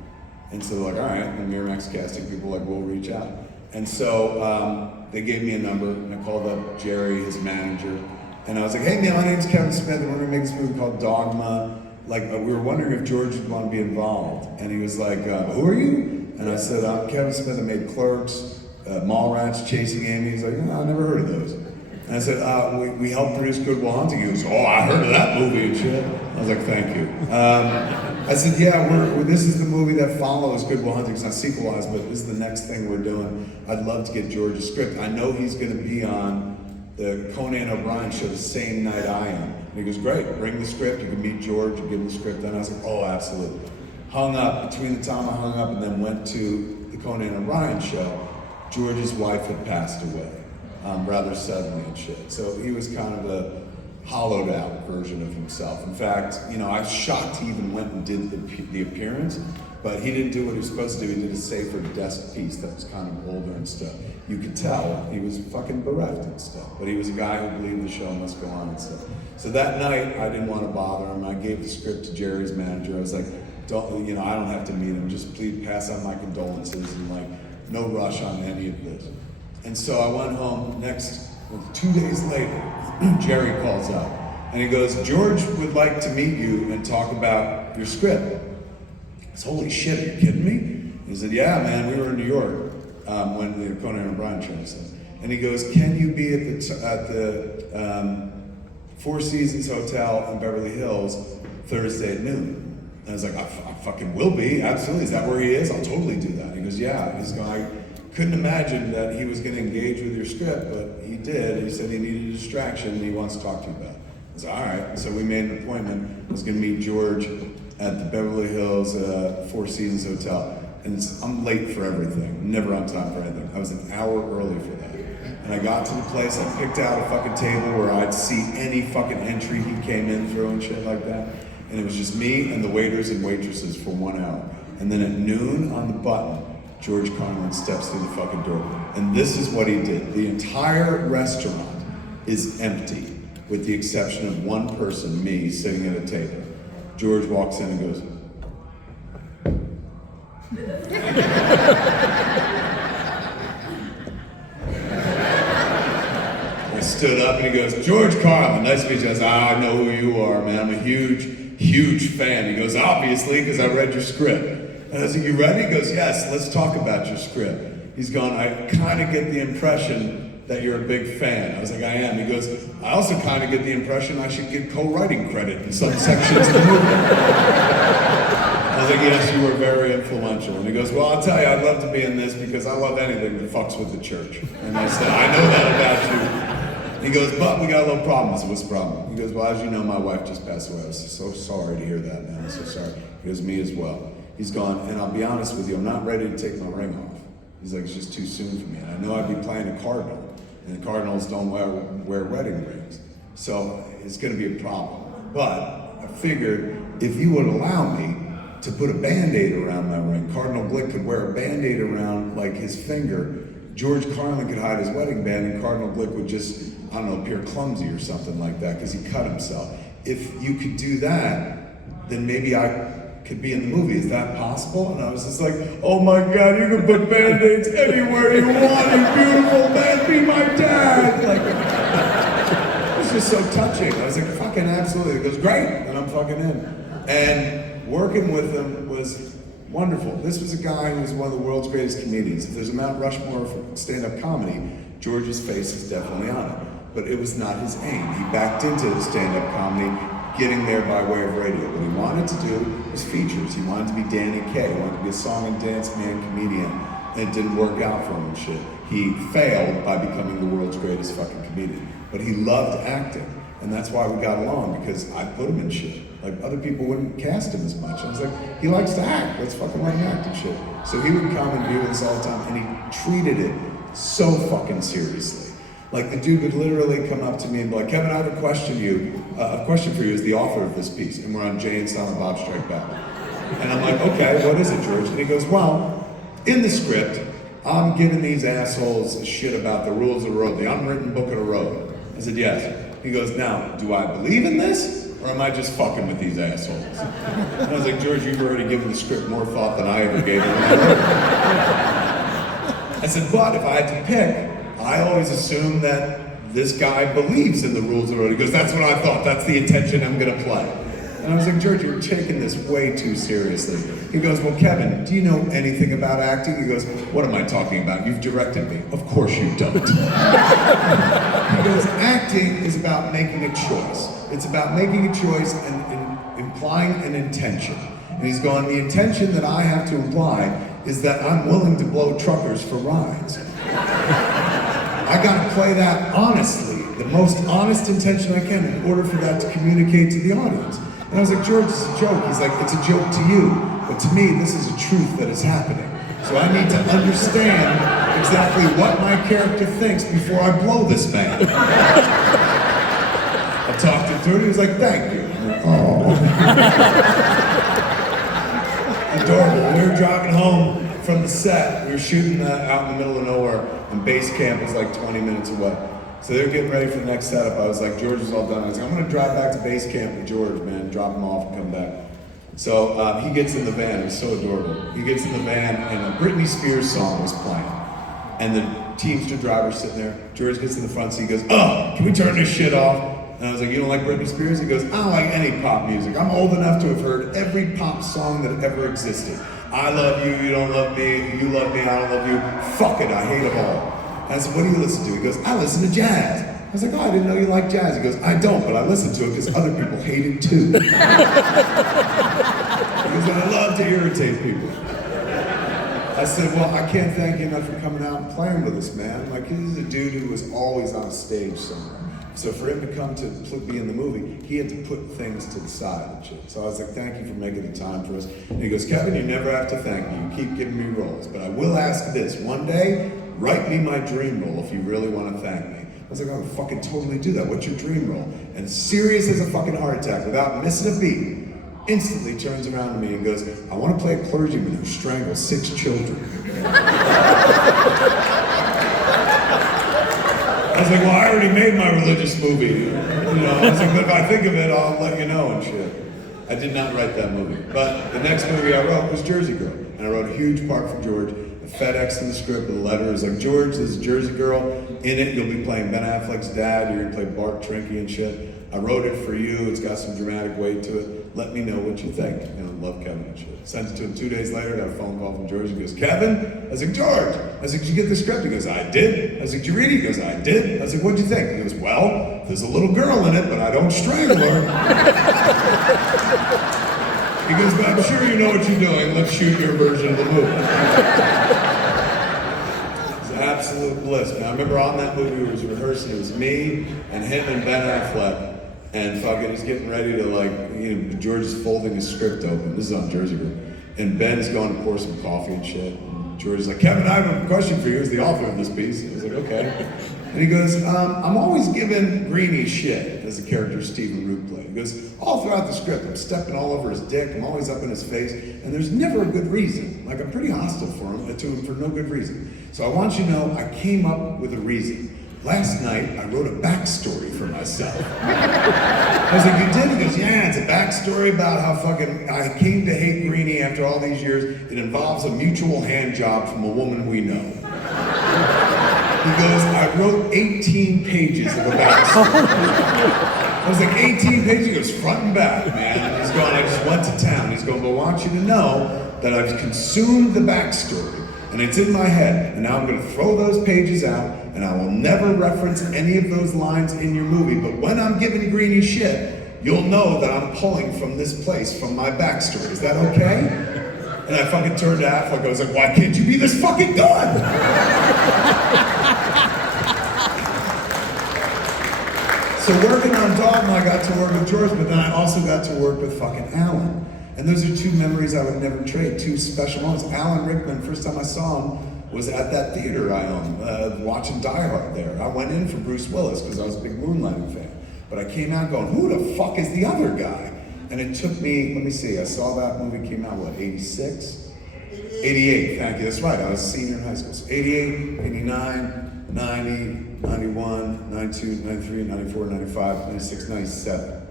And so they're like, all right, and Miramax casting people were like, we'll reach out. And so they gave me a number, and I called up Jerry, his manager, and I was like, hey man, my name's Kevin Smith, and we're gonna make this movie called Dogma. Like, we were wondering if George would want to be involved. And he was like, who are you? And I said, I'm Kevin Smith, I made Clerks, Mallrats, Chasing Amy. He's like, no, I never heard of those. And I said, we helped produce Good Will Hunting. He goes, oh, I heard of that movie and shit. I was like, thank you. I said, yeah, this is the movie that follows Good Will Hunting. It's not sequelized, but this is the next thing we're doing. I'd love to get George a script. I know he's going to be on the Conan O'Brien show the same night I am. And he goes, great, bring the script. You can meet George, you give him the script. And I was like, oh, absolutely. Hung up, between the time I hung up and then went to the Conan O'Brien show, George's wife had passed away, rather suddenly and shit. So he was kind of a hollowed out version of himself. In fact, I was shocked he even went and did the appearance, but he didn't do what he was supposed to do. He did a safer desk piece that was kind of older and stuff. You could tell he was fucking bereft and stuff, but he was a guy who believed the show must go on and stuff. So that night, I didn't want to bother him. I gave the script to Jerry's manager. I was like, I don't have to meet him. Just please pass on my condolences and no rush on any of this. And so I went home 2 days later, Jerry calls up and he goes, George would like to meet you and talk about your script. said, holy shit, are you kidding me? He said, yeah, man, we were in New York when the Conan O'Brien show was. And he goes, can you be at the Four Seasons Hotel in Beverly Hills Thursday at noon? And I was like, I fucking will be, absolutely. Is that where he is? I'll totally do that. He goes, yeah. He's going, I couldn't imagine that he was going to engage with your script, but he did. He said he needed a distraction and he wants to talk to you about it. I said, all right. So we made an appointment. I was going to meet George at the Beverly Hills Four Seasons Hotel. And I'm late for everything, never on time for anything. I was an hour early for that. And I got to the place, I picked out a fucking table where I'd see any fucking entry he came in through and shit like that. And it was just me and the waiters and waitresses for 1 hour. And then at noon on the button, George Carlin steps through the fucking door. And this is what he did. The entire restaurant is empty, with the exception of one person, me, sitting at a table. George walks in and goes, I stood up and he goes, George Carlin, nice to meet you. I said, I know who you are, man. I'm a huge fan. He goes, obviously, because I read your script. And I was like, you ready? He goes, yes, let's talk about your script. He's gone, I kind of get the impression that you're a big fan. I was like, I am. He goes, I also kind of get the impression I should get co-writing credit in some sections of the movie. I was like, yes, you were very influential. And he goes, well, I'll tell you, I'd love to be in this because I love anything that fucks with the church. And I said, I know that about you. And he goes, but we got a little problem. I said, what's the problem? He goes, well, as you know, my wife just passed away. I was so sorry to hear that, man. I'm so sorry. He goes, me as well. He's gone, and I'll be honest with you, I'm not ready to take my ring off. He's like, it's just too soon for me. And I know I'd be playing a cardinal, and the cardinals don't wear wedding rings. So it's gonna be a problem. But I figured if you would allow me to put a Band-Aid around my ring, Cardinal Glick could wear a Band-Aid around like his finger, George Carlin could hide his wedding band, and Cardinal Glick would just, I don't know, appear clumsy or something like that because he cut himself. If you could do that, then maybe I could be in the movie. Is that possible? And I was just like, oh my God, you can put Band-Aids anywhere you want, you beautiful man, be my dad. Like, it was just so touching. I was like, fucking absolutely. He goes, great, and I'm fucking in. And working with him was wonderful. This was a guy who was one of the world's greatest comedians. If there's a Mount Rushmore for stand-up comedy, George's face is definitely on it. But it was not his aim. He backed into stand-up comedy, getting there by way of radio. What he wanted to do was features. He wanted to be Danny Kaye. He wanted to be a song and dance man comedian. And it didn't work out for him and shit. He failed by becoming the world's greatest fucking comedian. But he loved acting. And that's why we got along, because I put him in shit. Like, other people wouldn't cast him as much. I was like, he likes to act. Let's fucking let him act and shit. So he would come and be with us all the time, and he treated it so fucking seriously. Like, the dude would literally come up to me and be like, Kevin, I have a question for you as the author of this piece. And we're on Jay and Silent Bob Strike Back. And I'm like, okay, what is it, George? And he goes, well, in the script, I'm giving these assholes shit about the rules of the road, the unwritten book of the road. I said, yes. He goes, now, do I believe in this? Or am I just fucking with these assholes? And I was like, George, you've already given the script more thought than I ever gave it. I said, but if I had to pick, I always assume that this guy believes in the rules of the road. He goes, that's what I thought. That's the intention I'm gonna play. And I was like, George, you're taking this way too seriously. He goes, well, Kevin, do you know anything about acting? He goes, what am I talking about? You've directed me. Of course you don't. He goes, acting is about making a choice. It's about making a choice and implying an intention. And he's going, the intention that I have to imply is that I'm willing to blow truckers for rides. I gotta play that honestly, the most honest intention I can in order for that to communicate to the audience. And I was like, George, it's a joke. He's like, it's a joke to you, but to me, this is a truth that is happening. So I need to understand exactly what my character thinks before I blow this man. I talked him through it, he was like, thank you. I'm like, oh. Adorable. We were driving home from the set. We were shooting out in the middle of nowhere, and base camp was like 20 minutes away. So they were getting ready for the next setup. I was like, George was all done. I was like, I'm gonna drive back to base camp with George, man, drop him off and come back. So he gets in the van, it was so adorable. He gets in the van and a Britney Spears song was playing. And the Teamster driver's sitting there. George gets in the front seat, he goes, oh, can we turn this shit off? And And I was like, you don't like Britney Spears? He goes, I don't like any pop music. I'm old enough to have heard every pop song that ever existed. I love you, you don't love me, you love me, I don't love you. Fuck it, I hate them all. And I said, what do you listen to? He goes, I listen to jazz. I was like, oh, I didn't know you liked jazz. He goes, I don't, but I listen to it because other people hate it too. Because I love to irritate people. I said, well, I can't thank you enough for coming out and playing with us, man. Like, he's a dude who was always on stage somewhere. So for him to come to be in the movie, he had to put things to the side and shit. So I was like, thank you for making the time for us. And he goes, Kevin, you never have to thank me. You keep giving me roles. But I will ask this, one day, write me my dream role if you really want to thank me. I was like, I would fucking totally do that. What's your dream role? And serious as a fucking heart attack, without missing a beat, instantly turns around to me and goes, I want to play a clergyman who strangles 6 children. I was like, well, I already made my religious movie. You know, I was like, but if I think of it, I'll let you know and shit. I did not write that movie. But the next movie I wrote was Jersey Girl. And I wrote a huge part for George. The FedEx in the script, the letter is like, George, this is Jersey Girl. In it, you'll be playing Ben Affleck's dad. You're gonna play Bart Trinky and shit. I wrote it for you. It's got some dramatic weight to it. Let me know what you think. And I love Kevin and shit. Sent it to him 2 days later. Got a phone call from George. He goes, Kevin? I was like, George. I was like, did you get the script? He goes, I did. I was like, did you read it? He goes, I did. I was like, what'd you think? He goes, well, there's a little girl in it, but I don't strangle her. He goes, but I'm sure you know what you're doing. Let's shoot your version of the movie. It's absolute bliss, man. I remember on that movie, we was rehearsing. It was me and him and Ben Affleck. And fucking, he's getting ready to like, you know, George is folding his script open. This is on Jersey Girl. And Ben's going to pour some coffee and shit. And George is like, Kevin, I have a question for you as the author of this piece. I was like, okay. And he goes, I'm always giving Greenie shit, as the character Stephen Root played. He goes, all throughout the script, I'm stepping all over his dick, I'm always up in his face, and there's never a good reason. Like, I'm pretty hostile to him for no good reason. So I want you to know, I came up with a reason. Last night, I wrote a backstory for myself. I was like, you did? He goes, yeah, it's a backstory about how fucking I came to hate Greenie after all these years. It involves a mutual hand job from a woman we know. He goes, I wrote 18 pages of a backstory. I was like, 18 pages? He goes, front and back, man. He's going, I just went to town. He's going, but I want you to know that I've consumed the backstory. And it's in my head, and now I'm gonna throw those pages out, and I will never reference any of those lines in your movie, but when I'm giving Greenie shit, you'll know that I'm pulling from this place, from my backstory. Is that okay? And I fucking turned to Affleck, I was like, why can't you be this fucking good? So working on Dogma, I got to work with George, but then I also got to work with fucking Alan. And those are 2 memories I would never trade, 2 special moments. Alan Rickman, first time I saw him was at that theater I own, watching Die Hard there. I went in for Bruce Willis because I was a big Moonlighting fan. But I came out going, who the fuck is the other guy? And it took me, let me see, I saw that movie came out, what, 86? 88, thank you, that's right, I was a senior in high school. So 88, 89, 90, 91, 92, 93, 94, 95, 96, 97.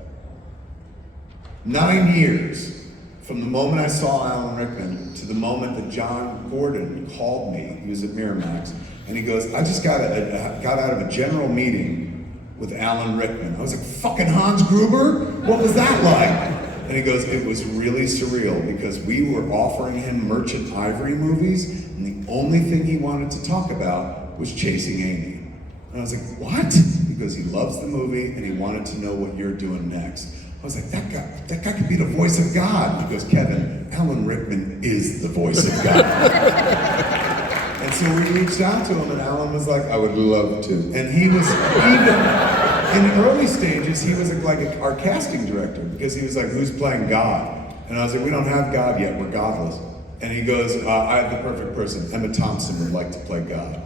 9 years. From the moment I saw Alan Rickman to the moment that John Gordon called me, he was at Miramax, and he goes, I just got out of a general meeting with Alan Rickman. I was like, fucking Hans Gruber? What was that like? And he goes, it was really surreal because we were offering him Merchant Ivory movies, and the only thing he wanted to talk about was Chasing Amy. And I was like, what? He goes, he loves the movie and he wanted to know what you're doing next. I was like, that guy could be the voice of God. He goes, Kevin, Alan Rickman is the voice of God. And so we reached out to him, and Alan was like, I would love to. And he was, even in the early stages, he was our casting director, because he was like, who's playing God? And I was like, we don't have God yet, we're godless. And he goes, I have the perfect person. Emma Thompson would like to play God.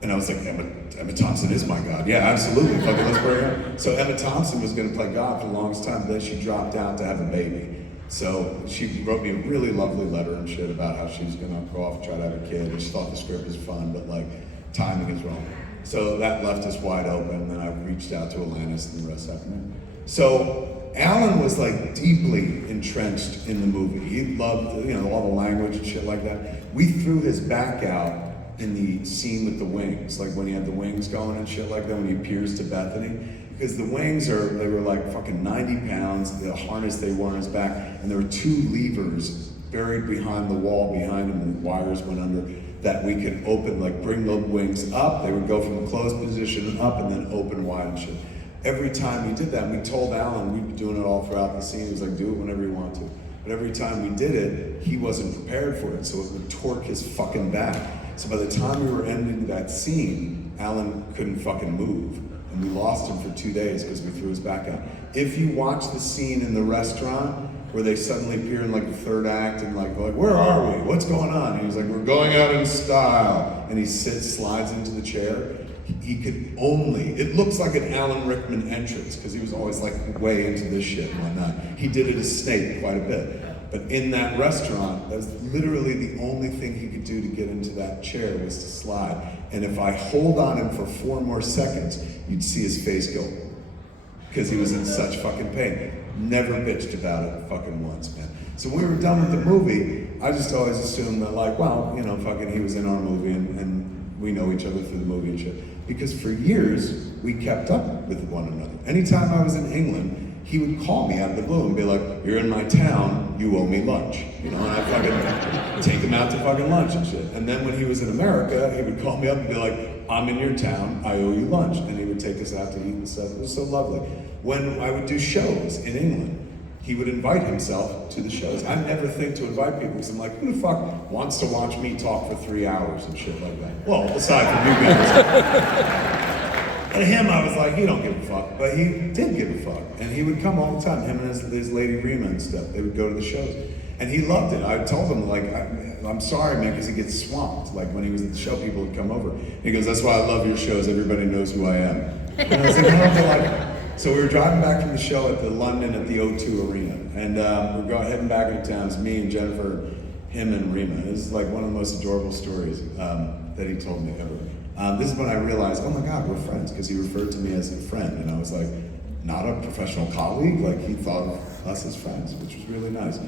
And I was like, Emma Thompson is my God. Yeah, absolutely. Fucking let's bring her. So Emma Thompson was going to play God for the longest time, but then she dropped out to have a baby. So she wrote me a really lovely letter and shit about how she was going to go off and try to have a kid. And she thought the script was fun, but like timing is wrong. So that left us wide open. And then I reached out to Alanis, and the rest happened. So Alan was like deeply entrenched in the movie. He loved, all the language and shit like that. We threw his back out in the scene with the wings, like when he had the wings going and shit like that, when he appears to Bethany. Because the wings they were like fucking 90 pounds, the harness they wore on his back, and there were 2 levers buried behind the wall behind him, and the wires went under, that we could open, like bring the wings up, they would go from a closed position up and then open wide and shit. Every time we did that, we told Alan, we'd be doing it all throughout the scene, he was like, do it whenever you want to. But every time we did it, he wasn't prepared for it, so it would torque his fucking back. So by the time we were ending that scene, Alan couldn't fucking move. And we lost him for 2 days because we threw his back out. If you watch the scene in the restaurant where they suddenly appear in like the 3rd act and like, where are we? What's going on? And he's like, we're going out in style. And he slides into the chair. He could only, it looks like an Alan Rickman entrance because he was always like way into this shit and whatnot. He did it as Snape quite a bit. But in that restaurant, that was literally the only thing he could do to get into that chair was to slide. And if I hold on him for 4 more seconds, you'd see his face go, because he was in such fucking pain. Never bitched about it fucking once, man. So when we were done with the movie, I just always assumed that like, well, you know, fucking he was in our movie and we know each other through the movie and shit. Because for years, we kept up with one another. Anytime I was in England, he would call me out of the blue and be like, you're in my town, you owe me lunch. You know, and I fucking take him out to fucking lunch and shit. And then when he was in America, he would call me up and be like, I'm in your town, I owe you lunch. And he would take us out to eat and stuff. It was so lovely. When I would do shows in England, he would invite himself to the shows. I never think to invite people because I'm like, who the fuck wants to watch me talk for 3 hours and shit like that? Well, aside from you guys. And him, I was like, he don't give a fuck. But he did give a fuck. And he would come all the time, him and his lady Rima and stuff. They would go to the shows. And he loved it. I told him, like, I'm sorry, man, because he gets swamped. Like, when he was at the show, people would come over. He goes, that's why I love your shows. Everybody knows who I am. And I was like, oh, so we were driving back from the show at the London at the O2 Arena. And we're heading back into town. It's me and Jennifer, him and Rima. This is like one of the most adorable stories that he told me ever. This is when I realized, oh my God, we're friends, because he referred to me as a friend. And I was like, not a professional colleague, like he thought of us as friends, which was really nice.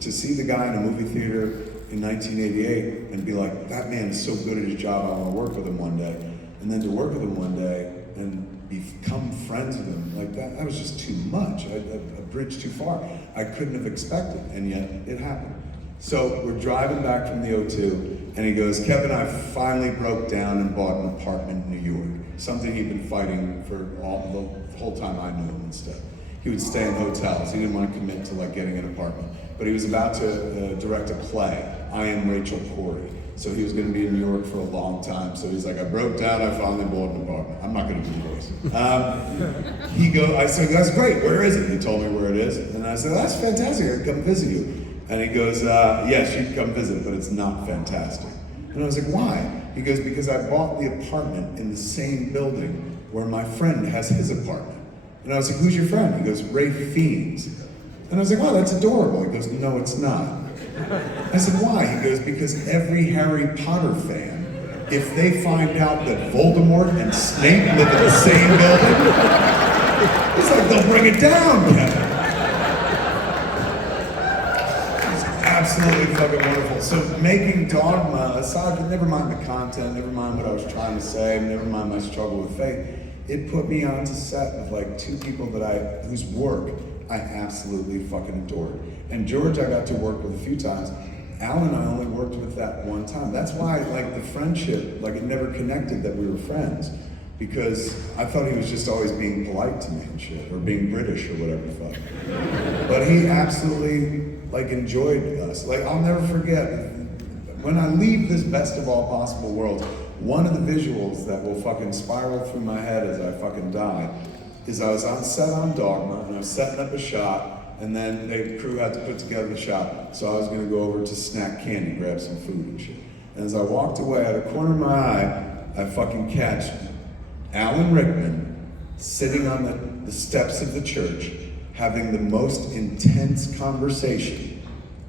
To see the guy in a movie theater in 1988 and be like, that man is so good at his job, I want to work with him one day. And then to work with him one day and become friends with him, like that was just too much, a bridge too far. I couldn't have expected, and yet it happened. So we're driving back from the O2, and he goes, Kevin, I finally broke down and bought an apartment in New York. Something he'd been fighting for the whole time I knew him and stuff. He would stay in hotels. He didn't want to commit to like getting an apartment. But he was about to direct a play, I Am Rachel Corrie. So he was going to be in New York for a long time. So he's like, I broke down, I finally bought an apartment. I'm not going to do the voice. I said, that's great, where is it? He told me where it is. And I said, that's fantastic, I can come visit you. And he goes, yes, you can come visit, but it's not fantastic. And I was like, why? He goes, because I bought the apartment in the same building where my friend has his apartment. And I was like, who's your friend? He goes, Ray Fiennes. And I was like, oh, that's adorable. He goes, no, it's not. I said, why? He goes, because every Harry Potter fan, if they find out that Voldemort and Snape live in the same building, he's like, they'll bring it down, Kevin. Absolutely fucking wonderful. So making Dogma, aside from, never mind the content, never mind what I was trying to say, never mind my struggle with faith, it put me onto set with like 2 people that whose work I absolutely fucking adored. And George I got to work with a few times. Alan I only worked with that one time. That's why like the friendship, like it never connected that we were friends. Because I thought he was just always being polite to me and shit, or being British or whatever the fuck. But he absolutely like enjoyed us. Like I'll never forget, when I leave this best of all possible worlds, one of the visuals that will fucking spiral through my head as I fucking die is I was on set on Dogma and I was setting up a shot, and then the crew had to put together the shot. So I was gonna go over to Snack Candy, grab some food and shit. And as I walked away, out of the corner of my eye, I fucking catch Alan Rickman sitting on the steps of the church having the most intense conversation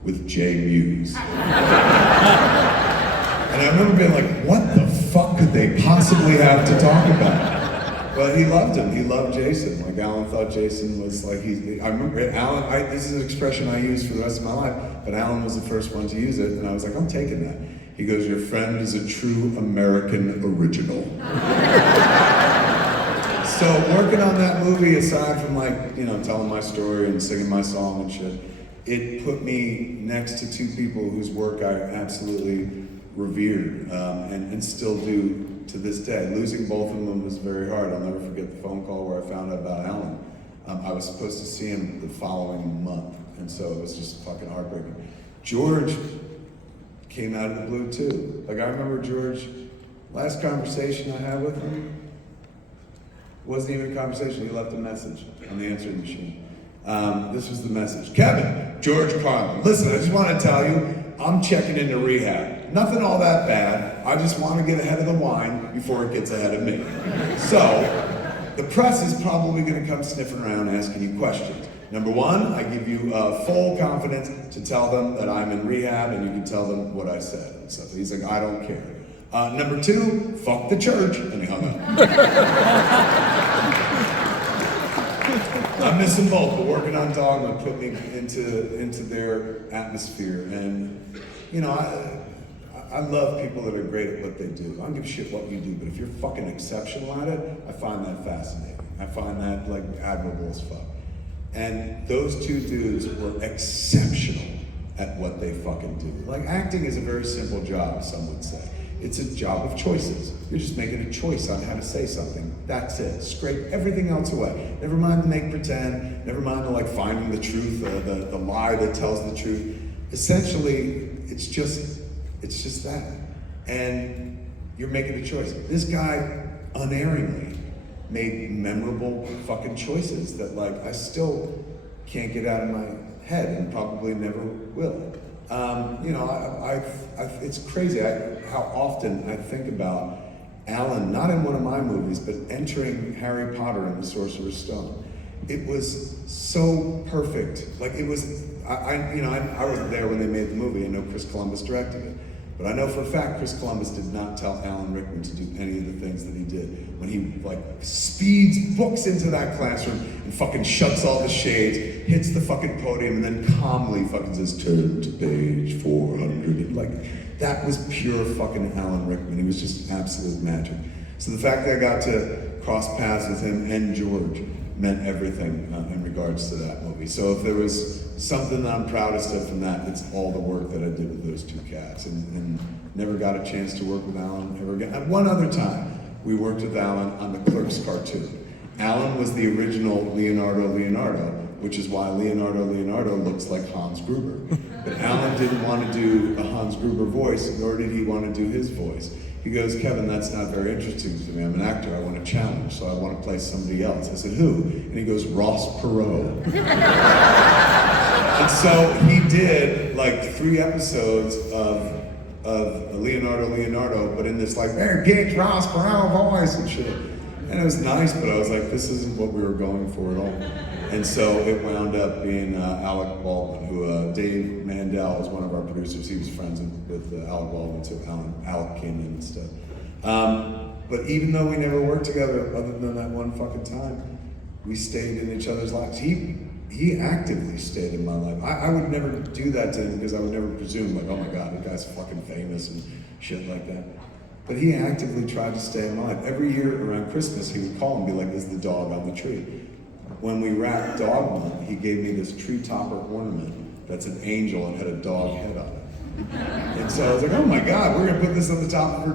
with Jay Muse. And I remember being like, what the fuck could they possibly have to talk about? But he loved him, he loved Jason. Like Alan thought Jason was like, I remember Alan, this is an expression I use for the rest of my life, but Alan was the first one to use it, and I was like, I'm taking that. He goes, your friend is a true American original. So working on that movie, aside from like, telling my story and singing my song and shit, it put me next to two people whose work I absolutely revered and still do to this day. Losing both of them was very hard. I'll never forget the phone call where I found out about Alan. I was supposed to see him the following month, and so it was just fucking heartbreaking. George came out of the blue too. Like, I remember George, last conversation I had with him wasn't even a conversation. He left a message on the answering machine. This was the message. Kevin, George Carlin, listen, I just want to tell you, I'm checking into rehab. Nothing all that bad. I just want to get ahead of the wine before it gets ahead of me. So, the press is probably going to come sniffing around asking you questions. Number one, I give you full confidence to tell them that I'm in rehab and you can tell them what I said and stuff. He's like, I don't care. Number two, fuck the church, and he hung up. I miss them both, but working on Dogma put me into their atmosphere, and I love people that are great at what they do. I don't give a shit what you do, but if you're fucking exceptional at it, I find that fascinating. I find that like admirable as fuck. And those two dudes were exceptional at what they fucking do. Like, acting is a very simple job, some would say. It's a job of choices. You're just making a choice on how to say something. That's it. Scrape everything else away. Never mind the make pretend. Never mind the like finding the truth, the lie that tells the truth. Essentially, it's just that. And you're making a choice. This guy unerringly made memorable fucking choices that like I still can't get out of my head and probably never will. It's crazy how often I think about Alan, not in one of my movies, but entering Harry Potter and the Sorcerer's Stone. It was so perfect. Like, it was, I wasn't there when they made the movie. I know Chris Columbus directed it. But I know for a fact Chris Columbus did not tell Alan Rickman to do any of the things that he did. When he like speeds books into that classroom and fucking shuts all the shades, hits the fucking podium, and then calmly fucking says, turn to page 400. And like, that was pure fucking Alan Rickman. He was just absolute magic. So the fact that I got to cross paths with him and George meant everything in regards to that movie. So if there was something that I'm proudest of from that, it's all the work that I did with those two cats, and never got a chance to work with Alan ever again. And one other time, we worked with Alan on the Clerks cartoon. Alan was the original Leonardo, which is why Leonardo looks like Hans Gruber. But Alan didn't want to do a Hans Gruber voice, nor did he want to do his voice. He goes, Kevin, that's not very interesting to me. I'm an actor, I want a challenge, so I want to play somebody else. I said, who? And he goes, Ross Perot. And so he did like 3 episodes of Leonardo, but in this like, hey, get Ross Perot voice and shit. And it was nice, but I was like, this isn't what we were going for at all. And so it wound up being Alec Baldwin, who Dave Mandel was one of our producers. He was friends with Alec Baldwin, so Alec came in and stuff. But even though we never worked together, other than that one fucking time, we stayed in each other's lives. He actively stayed in my life. I would never do that to him because I would never presume like, oh my God, that guy's fucking famous and shit like that. But he actively tried to stay in my life. Every year around Christmas, he would call and be like, is the dog on the tree? When we wrapped Dogma, he gave me this tree topper ornament that's an angel and had a dog head on it. And so I was like, oh my God, we're gonna put this on the top of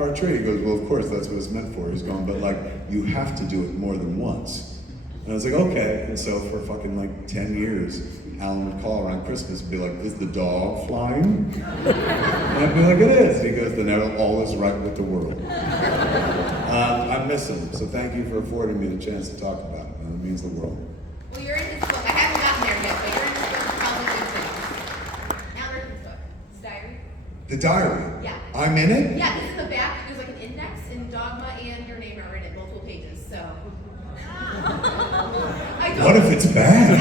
our tree. He goes, well, of course, that's what it's meant for. He's going, but like, you have to do it more than once. And I was like, okay. And so for fucking like 10 years, Alan would call around Christmas and be like, is the dog flying? And I'd be like, it is. And he goes, then all is right with the world. I miss him, so thank you for affording me the chance to talk about it. It means the world. Well, you're in his book. I haven't gotten there yet, but you're in his book. Probably good things. Now there's his book. His diary. The diary? Yeah. I'm in it? Yeah, this is the back. There's like an index, and Dogma and your name are in it, multiple pages, so. What if it's bad?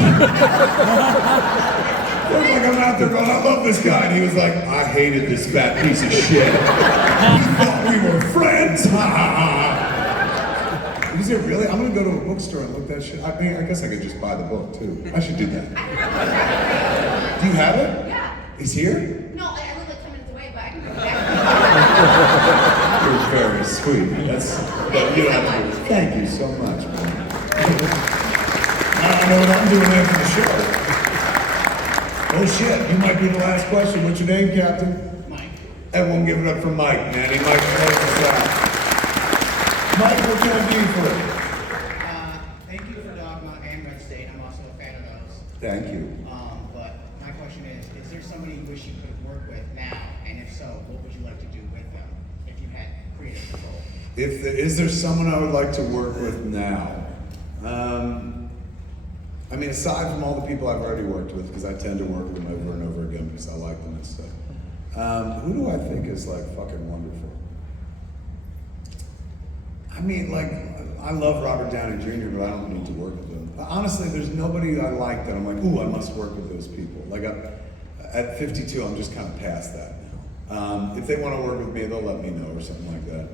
What if like I'm out there going, I love this guy, and he was like, I hated this fat piece of shit. We thought we were friends, ha ha ha. Is it really? I'm gonna go to a bookstore and look that shit. I mean, I guess I could just buy the book too. I should do that. Do you have it? Yeah. He's here? No, I live like 10 minutes away, but I can go back. You're very sweet. But you don't have to. Thank you so much, man. I know what I'm doing after the show. Oh shit, you might be the last question. What's your name, Captain? Mike. Everyone give it up for Mike, man. He might close us out. Mike, what can I do for you? Thank you for Dogma and Red State. I'm also a fan of those. Thank you. But my question is there somebody you wish you could work with now? And if so, what would you like to do with them if you had creative control? Is there someone I would like to work with now? I mean, aside from all the people I've already worked with, because I tend to work with them over and over again because I like them and stuff. Who do I think is like fucking wonderful? I mean, like, I love Robert Downey Jr., but I don't need to work with him. Honestly, there's nobody I like that I'm like, ooh, I must work with those people. Like, at 52, I'm just kind of past that now. If they want to work with me, they'll let me know or something like that.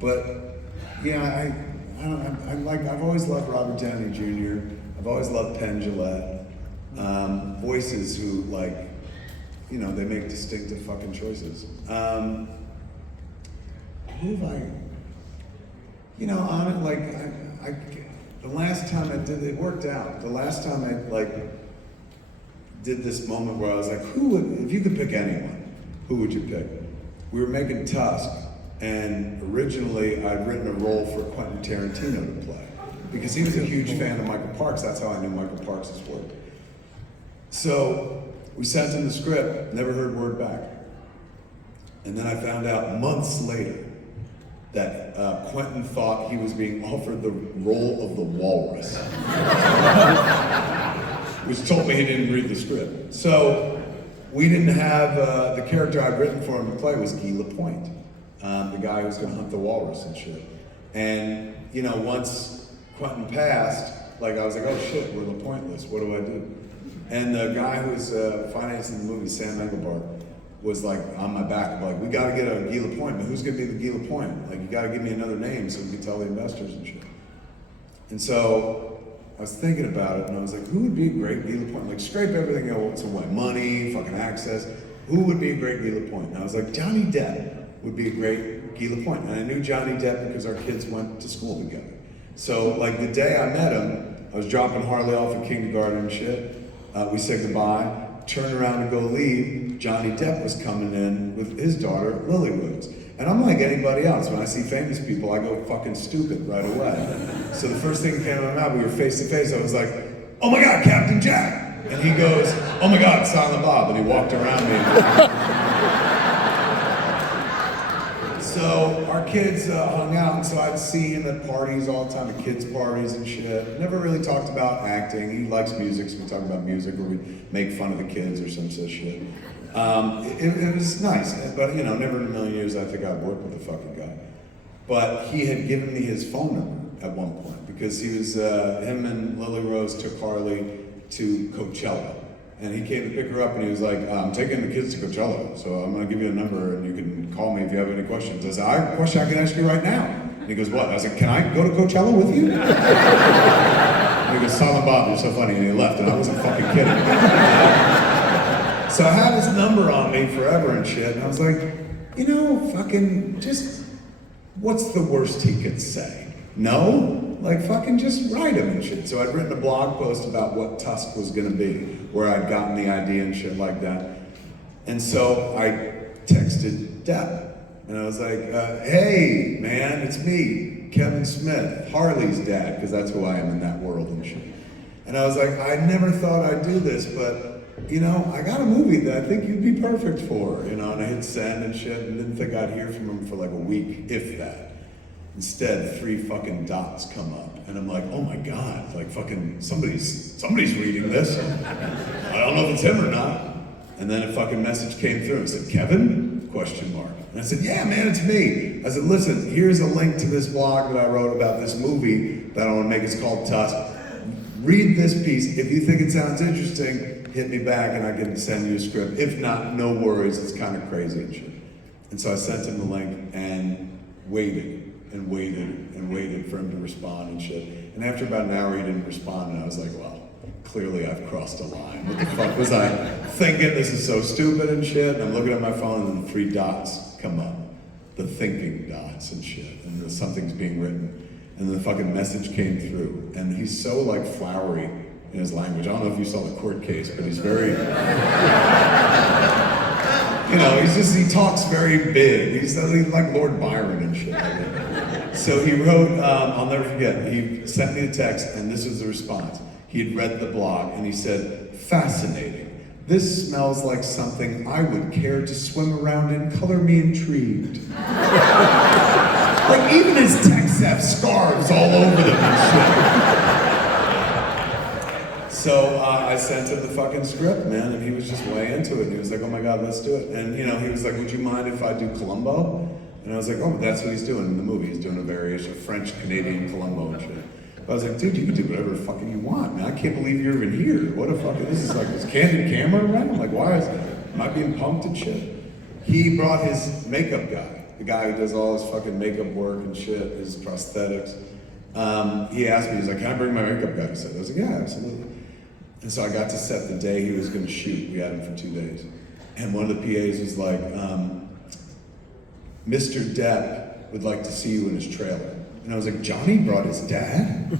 But yeah, I've always loved Robert Downey Jr. I've always loved Penn Jillette. Voices who, like, you know, they make distinctive fucking choices. Who have I? You know, on it, like, the last time I did it worked out. The last time I like did this moment where I was like, who would, if you could pick anyone, who would you pick? We were making Tusk, and originally I'd written a role for Quentin Tarantino to play because he was a huge fan of Michael Parks. That's how I knew Michael Parks' work. So we sent him the script, never heard word back. And then I found out months later that Quentin thought he was being offered the role of the walrus, which told me he didn't read the script. So we didn't have, the character I'd written for him to play was Guy Lapointe, the guy who was gonna hunt the walrus and shit. And, you know, once Quentin passed, like I was like, oh shit, we're Lapointeless, what do I do? And the guy who was financing the movie, Sam Engelbart, was like on my back, like, we gotta get a Guy Lapointe, but who's gonna be the Guy Lapointe? Like, you gotta give me another name so we can tell the investors and shit. And so I was thinking about it, and I was like, who would be a great Guy Lapointe? Like, scrape everything else away, money, fucking access. Who would be a great Guy Lapointe? And I was like, Johnny Depp would be a great Guy Lapointe. And I knew Johnny Depp because our kids went to school together. So, like, the day I met him, I was dropping Harley off at kindergarten and shit. We said goodbye. Turned around to go leave, Johnny Depp was coming in with his daughter, Lily Rose. And I'm like anybody else, when I see famous people, I go fucking stupid right away. So the first thing that came out of my mouth, we were face to face, I was like, oh my God, Captain Jack! And he goes, oh my God, Silent Bob, and he walked around me. So our kids hung out, and so I'd see him at parties all the time, at kids' parties and shit. Never really talked about acting. He likes music, so we talk about music, or we make fun of the kids or some such shit. It was nice, but you know, never in a million years I think I'd work with the fucking guy. But he had given me his phone number at one point, because he was, him and Lily Rose took Harley to Coachella. And he came to pick her up and he was like, I'm taking the kids to Coachella, so I'm gonna give you a number and you can call me if you have any questions. I said, I have a question I can ask you right now. And he goes, what? I was like, can I go to Coachella with you? And he goes, Silent Bob, you're so funny. And he left, and I wasn't fucking kidding. So I had his number on me forever and shit, and I was like, you know, fucking just, what's the worst he could say? No? Like, fucking just write him and shit. So I'd written a blog post about what Tusk was gonna be, where I'd gotten the idea and shit like that. And so I texted Depp, and I was like, hey, man, it's me, Kevin Smith, Harley's dad, because that's who I am in that world and shit. And I was like, I never thought I'd do this, but, you know, I got a movie that I think you'd be perfect for, you know, and I hit send and shit, and didn't think I'd hear from him for like a week, if that. Instead, 3 fucking dots come up, and I'm like, oh my God, like fucking somebody's reading this. I don't know if it's him or not. And then a fucking message came through and said, Kevin? Question mark. And I said, yeah, man, it's me. I said, listen, here's a link to this blog that I wrote about this movie that I want to make. It's called Tusk. Read this piece. If you think it sounds interesting, hit me back and I can send you a script. If not, no worries, it's kind of crazy and shit. And so I sent him the link and waited and waited and waited for him to respond and shit. And after about an hour, he didn't respond, and I was like, well, clearly I've crossed a line. What the fuck was I thinking? This is so stupid and shit. And I'm looking at my phone, and the 3 dots come up. The thinking dots and shit, and something's being written. And the fucking message came through. And he's so like flowery in his language. I don't know if you saw the court case, but he's very, he talks very big. He's like Lord Byron and shit. So he wrote, I'll never forget, he sent me a text, and this was the response. He had read the blog, and he said, fascinating. This smells like something I would care to swim around in. Color me intrigued. Like, even his texts have scarves all over them and shit. So I sent him the fucking script, man, and he was just way into it. And he was like, oh my God, let's do it. And, he was like, would you mind if I do Columbo? And I was like, oh, that's what he's doing in the movie. He's doing a variation of French-Canadian Columbo and shit. But I was like, dude, you can do whatever the fucking you want, man. I can't believe you're even here. What a fucking, this is like, is candid camera around? Like, am I being pumped and shit? He brought his makeup guy, the guy who does all his fucking makeup work and shit, his prosthetics. He asked me, he's like, can I bring my makeup guy? I was like, yeah, absolutely. And so I got to set the day he was gonna shoot. We had him for 2 days. And one of the PAs was like, Mr. Depp would like to see you in his trailer. And I was like, Johnny brought his dad?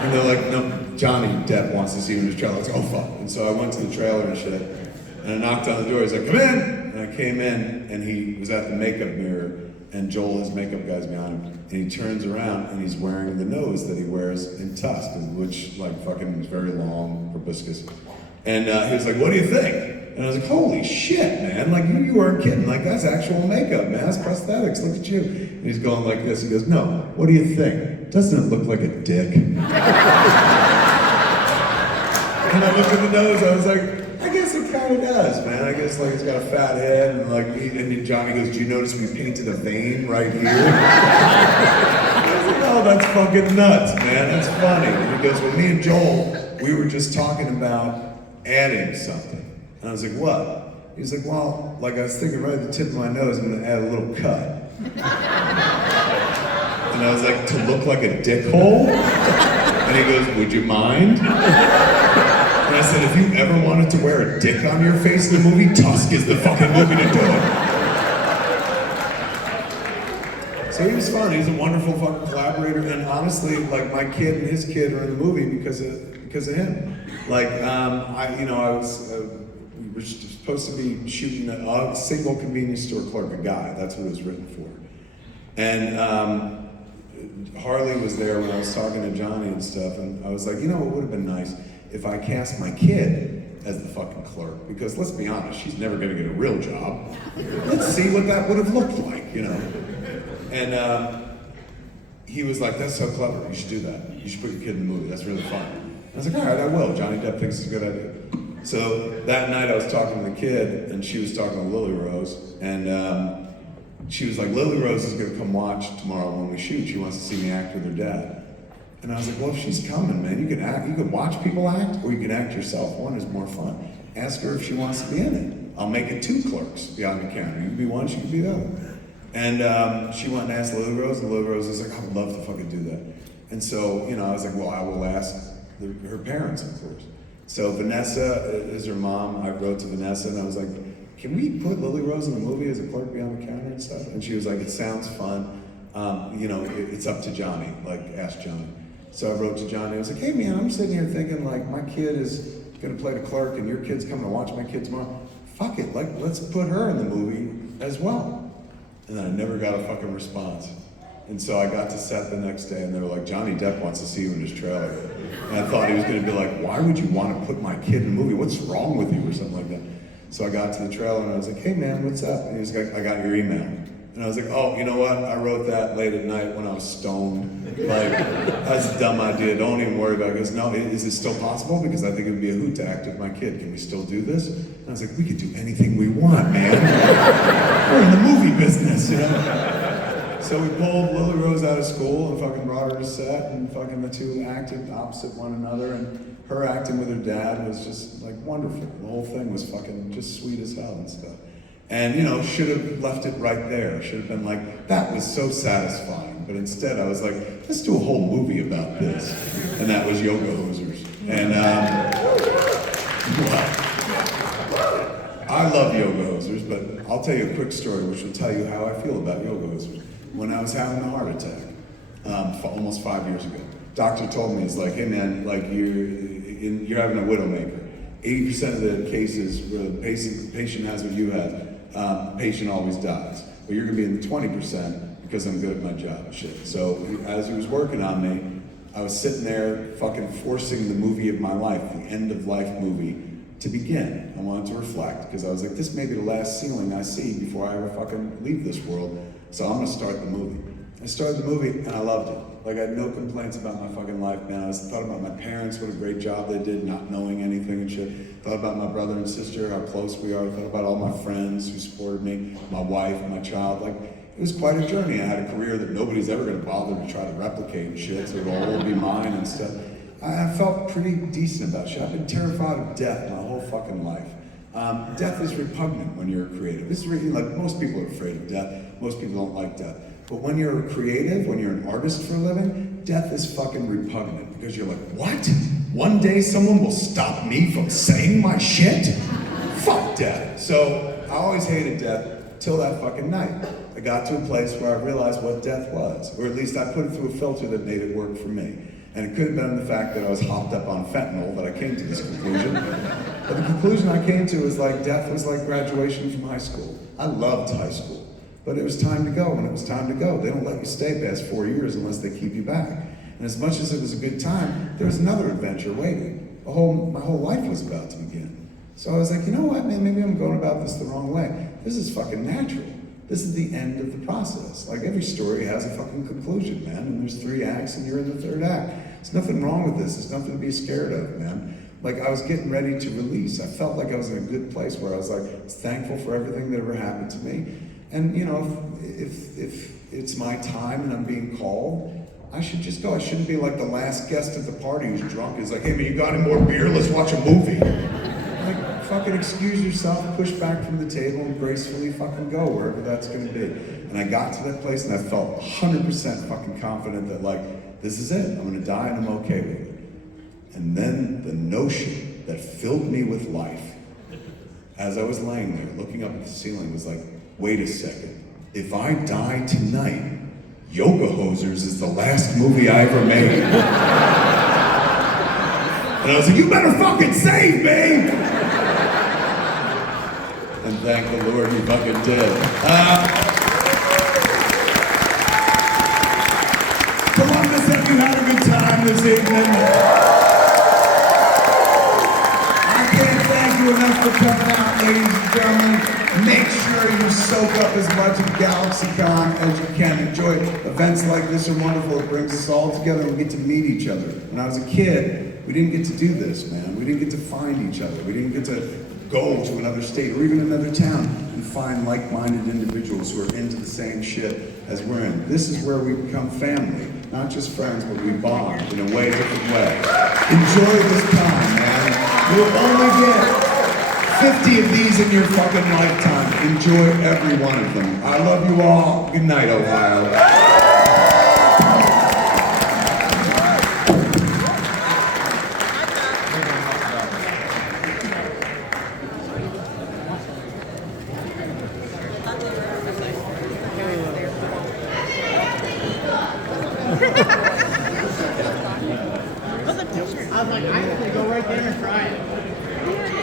And they're like, no, Johnny Depp wants to see you in his trailer. I was like, oh fuck. And so I went to the trailer and shit, and I knocked on the door. He's like, come in! And I came in, and he was at the makeup mirror, and Joel, his makeup guy's behind him, and he turns around, and he's wearing the nose that he wears in Tusk, which like fucking is very long, proboscis. And he was like, what do you think? And I was like, holy shit, man, like you weren't kidding, like that's actual makeup, man, that's prosthetics, look at you. And he's going like this, he goes, no, what do you think? Doesn't it look like a dick? And I looked at the nose, I was like, I guess it kind of does, man. I guess like it's got a fat head, and like, and then Johnny goes, do you notice we painted a vein right here? I was like, oh, that's fucking nuts, man, that's funny. And he goes, well, me and Joel, we were just talking about adding something. And I was like, what? He's like, well, like I was thinking right at the tip of my nose, I'm gonna add a little cut. And I was like, to look like a dick hole? And he goes, would you mind? And I said, if you ever wanted to wear a dick on your face in the movie, Tusk is the fucking movie to do it. So he was fun, he's a wonderful fucking collaborator, and honestly, like my kid and his kid are in the movie because of him. Like, we were supposed to be shooting a single convenience store clerk, a guy, that's what it was written for. And Harley was there when I was talking to Johnny and stuff, and I was like, it would have been nice if I cast my kid as the fucking clerk, because let's be honest, she's never gonna get a real job. Let's see what that would have looked like, And he was like, that's so clever, you should do that. You should put your kid in the movie, that's really fun. I was like, all right, I will. Johnny Depp thinks it's a good idea. So that night I was talking to the kid, and she was talking to Lily Rose, and she was like, Lily Rose is gonna come watch tomorrow when we shoot. She wants to see me act with her dad. And I was like, well, if she's coming, man, you can act, you can watch people act, or you can act yourself. One is more fun. Ask her if she wants to be in it. I'll make it 2 clerks behind the counter. You can be one, she can be the other. And she went and asked Lily Rose, and Lily Rose was like, I would love to fucking do that. And so, I was like, well, I will ask her parents, of course. So Vanessa is her mom. I wrote to Vanessa, and I was like, can we put Lily Rose in the movie as a clerk behind the counter and stuff? And she was like, it sounds fun. It's up to Johnny, like, ask Johnny. So I wrote to Johnny, I was like, hey man, I'm sitting here thinking like, my kid is gonna play the clerk and your kid's coming to watch my kid tomorrow. Fuck it, like, let's put her in the movie as well. And then I never got a fucking response. And so I got to set the next day, and they were like, Johnny Depp wants to see you in his trailer. And I thought he was gonna be like, why would you want to put my kid in the movie? What's wrong with you, or something like that. So I got to the trailer, and I was like, hey man, what's up? And he was like, I got your email. And I was like, oh, you know what? I wrote that late at night when I was stoned. Like, that's a dumb idea, don't even worry about it. He goes, no, is it still possible? Because I think it would be a hoot to act with my kid. Can we still do this? And I was like, we could do anything we want, man. We're in the movie business, So we pulled Lily Rose out of school and fucking brought her to set, and fucking the two acted opposite one another, and her acting with her dad was just like wonderful. The whole thing was fucking just sweet as hell and stuff. And should have left it right there. Should have been like, that was so satisfying. But instead I was like, let's do a whole movie about this. And that was Yoga Hosers. And I love Yoga Hosers, but I'll tll you a quick story which will tell you how I feel about Yoga Hosers. when I was having a heart attack, almost 5 years ago. Doctor told me, he's like, hey man, like you're having a widowmaker. 80% of the cases where the patient has what you have, patient always dies. But you're gonna be in the 20% because I'm good at my job and shit. So as he was working on me, I was sitting there fucking forcing the movie of my life, the end of life movie, to begin. I wanted to reflect because I was like, this may be the last ceiling I see before I ever fucking leave this world. So I'm gonna start the movie. I started the movie and I loved it. Like I had no complaints about my fucking life, man. I thought about my parents, what a great job they did, not knowing anything and shit. Thought about my brother and sister, how close we are. Thought about all my friends who supported me, my wife, my child. Like it was quite a journey. I had a career that nobody's ever gonna bother to try to replicate and shit, so it'll all be mine and stuff. I felt pretty decent about shit. I've been terrified of death my whole fucking life. Death is repugnant when you're a creative. This is really, like most people are afraid of death. Most people don't like death. But when you're a creative, when you're an artist for a living, death is fucking repugnant because you're like, what? One day someone will stop me from saying my shit? Fuck death. So I always hated death till that fucking night. I got to a place where I realized what death was, or at least I put it through a filter that made it work for me. And it could have been the fact that I was hopped up on fentanyl that I came to this conclusion. But the conclusion I came to is like death was like graduation from high school. I loved high school. But it was time to go when it was time to go. They don't let you stay past 4 years unless they keep you back. And as much as it was a good time, there was another adventure waiting. My whole life was about to begin. So I was like, you know what, man, maybe I'm going about this the wrong way. This is fucking natural. This is the end of the process. Like every story has a fucking conclusion, man, and there's 3 acts and you're in the 3rd act. There's nothing wrong with this. There's nothing to be scared of, man. Like I was getting ready to release. I felt like I was in a good place where I was like thankful for everything that ever happened to me. And you know, if it's my time and I'm being called, I should just go. I shouldn't be like the last guest at the party who's drunk. Is like, hey man, you got any more beer? Let's watch a movie. Like, fucking excuse yourself, push back from the table, and gracefully fucking go wherever that's gonna be. And I got to that place and I felt 100% fucking confident that like, this is it. I'm gonna die and I'm okay with it. And then the notion that filled me with life, as I was laying there looking up at the ceiling, was like, wait a second, if I die tonight, Yoga Hosers is the last movie I ever made. And I was like, you better fucking save me! And thank the Lord he fucking did. Columbus, have you had a good time this evening? I can't thank you enough for coming out, ladies and gentlemen. Make sure you soak up as much of GalaxyCon as you can. Enjoy events like this are wonderful. It brings us all together and we get to meet each other. When I was a kid, we didn't get to do this, man. We didn't get to find each other. We didn't get to go to another state or even another town and find like-minded individuals who are into the same shit as we're in. This is where we become family, not just friends, but we bond in a way, different way. Enjoy this time, man. You'll only get 50 of these in your fucking lifetime. Enjoy every one of them. I love you all. Good night, Ohio. I was like, I'm gonna go right there and try it.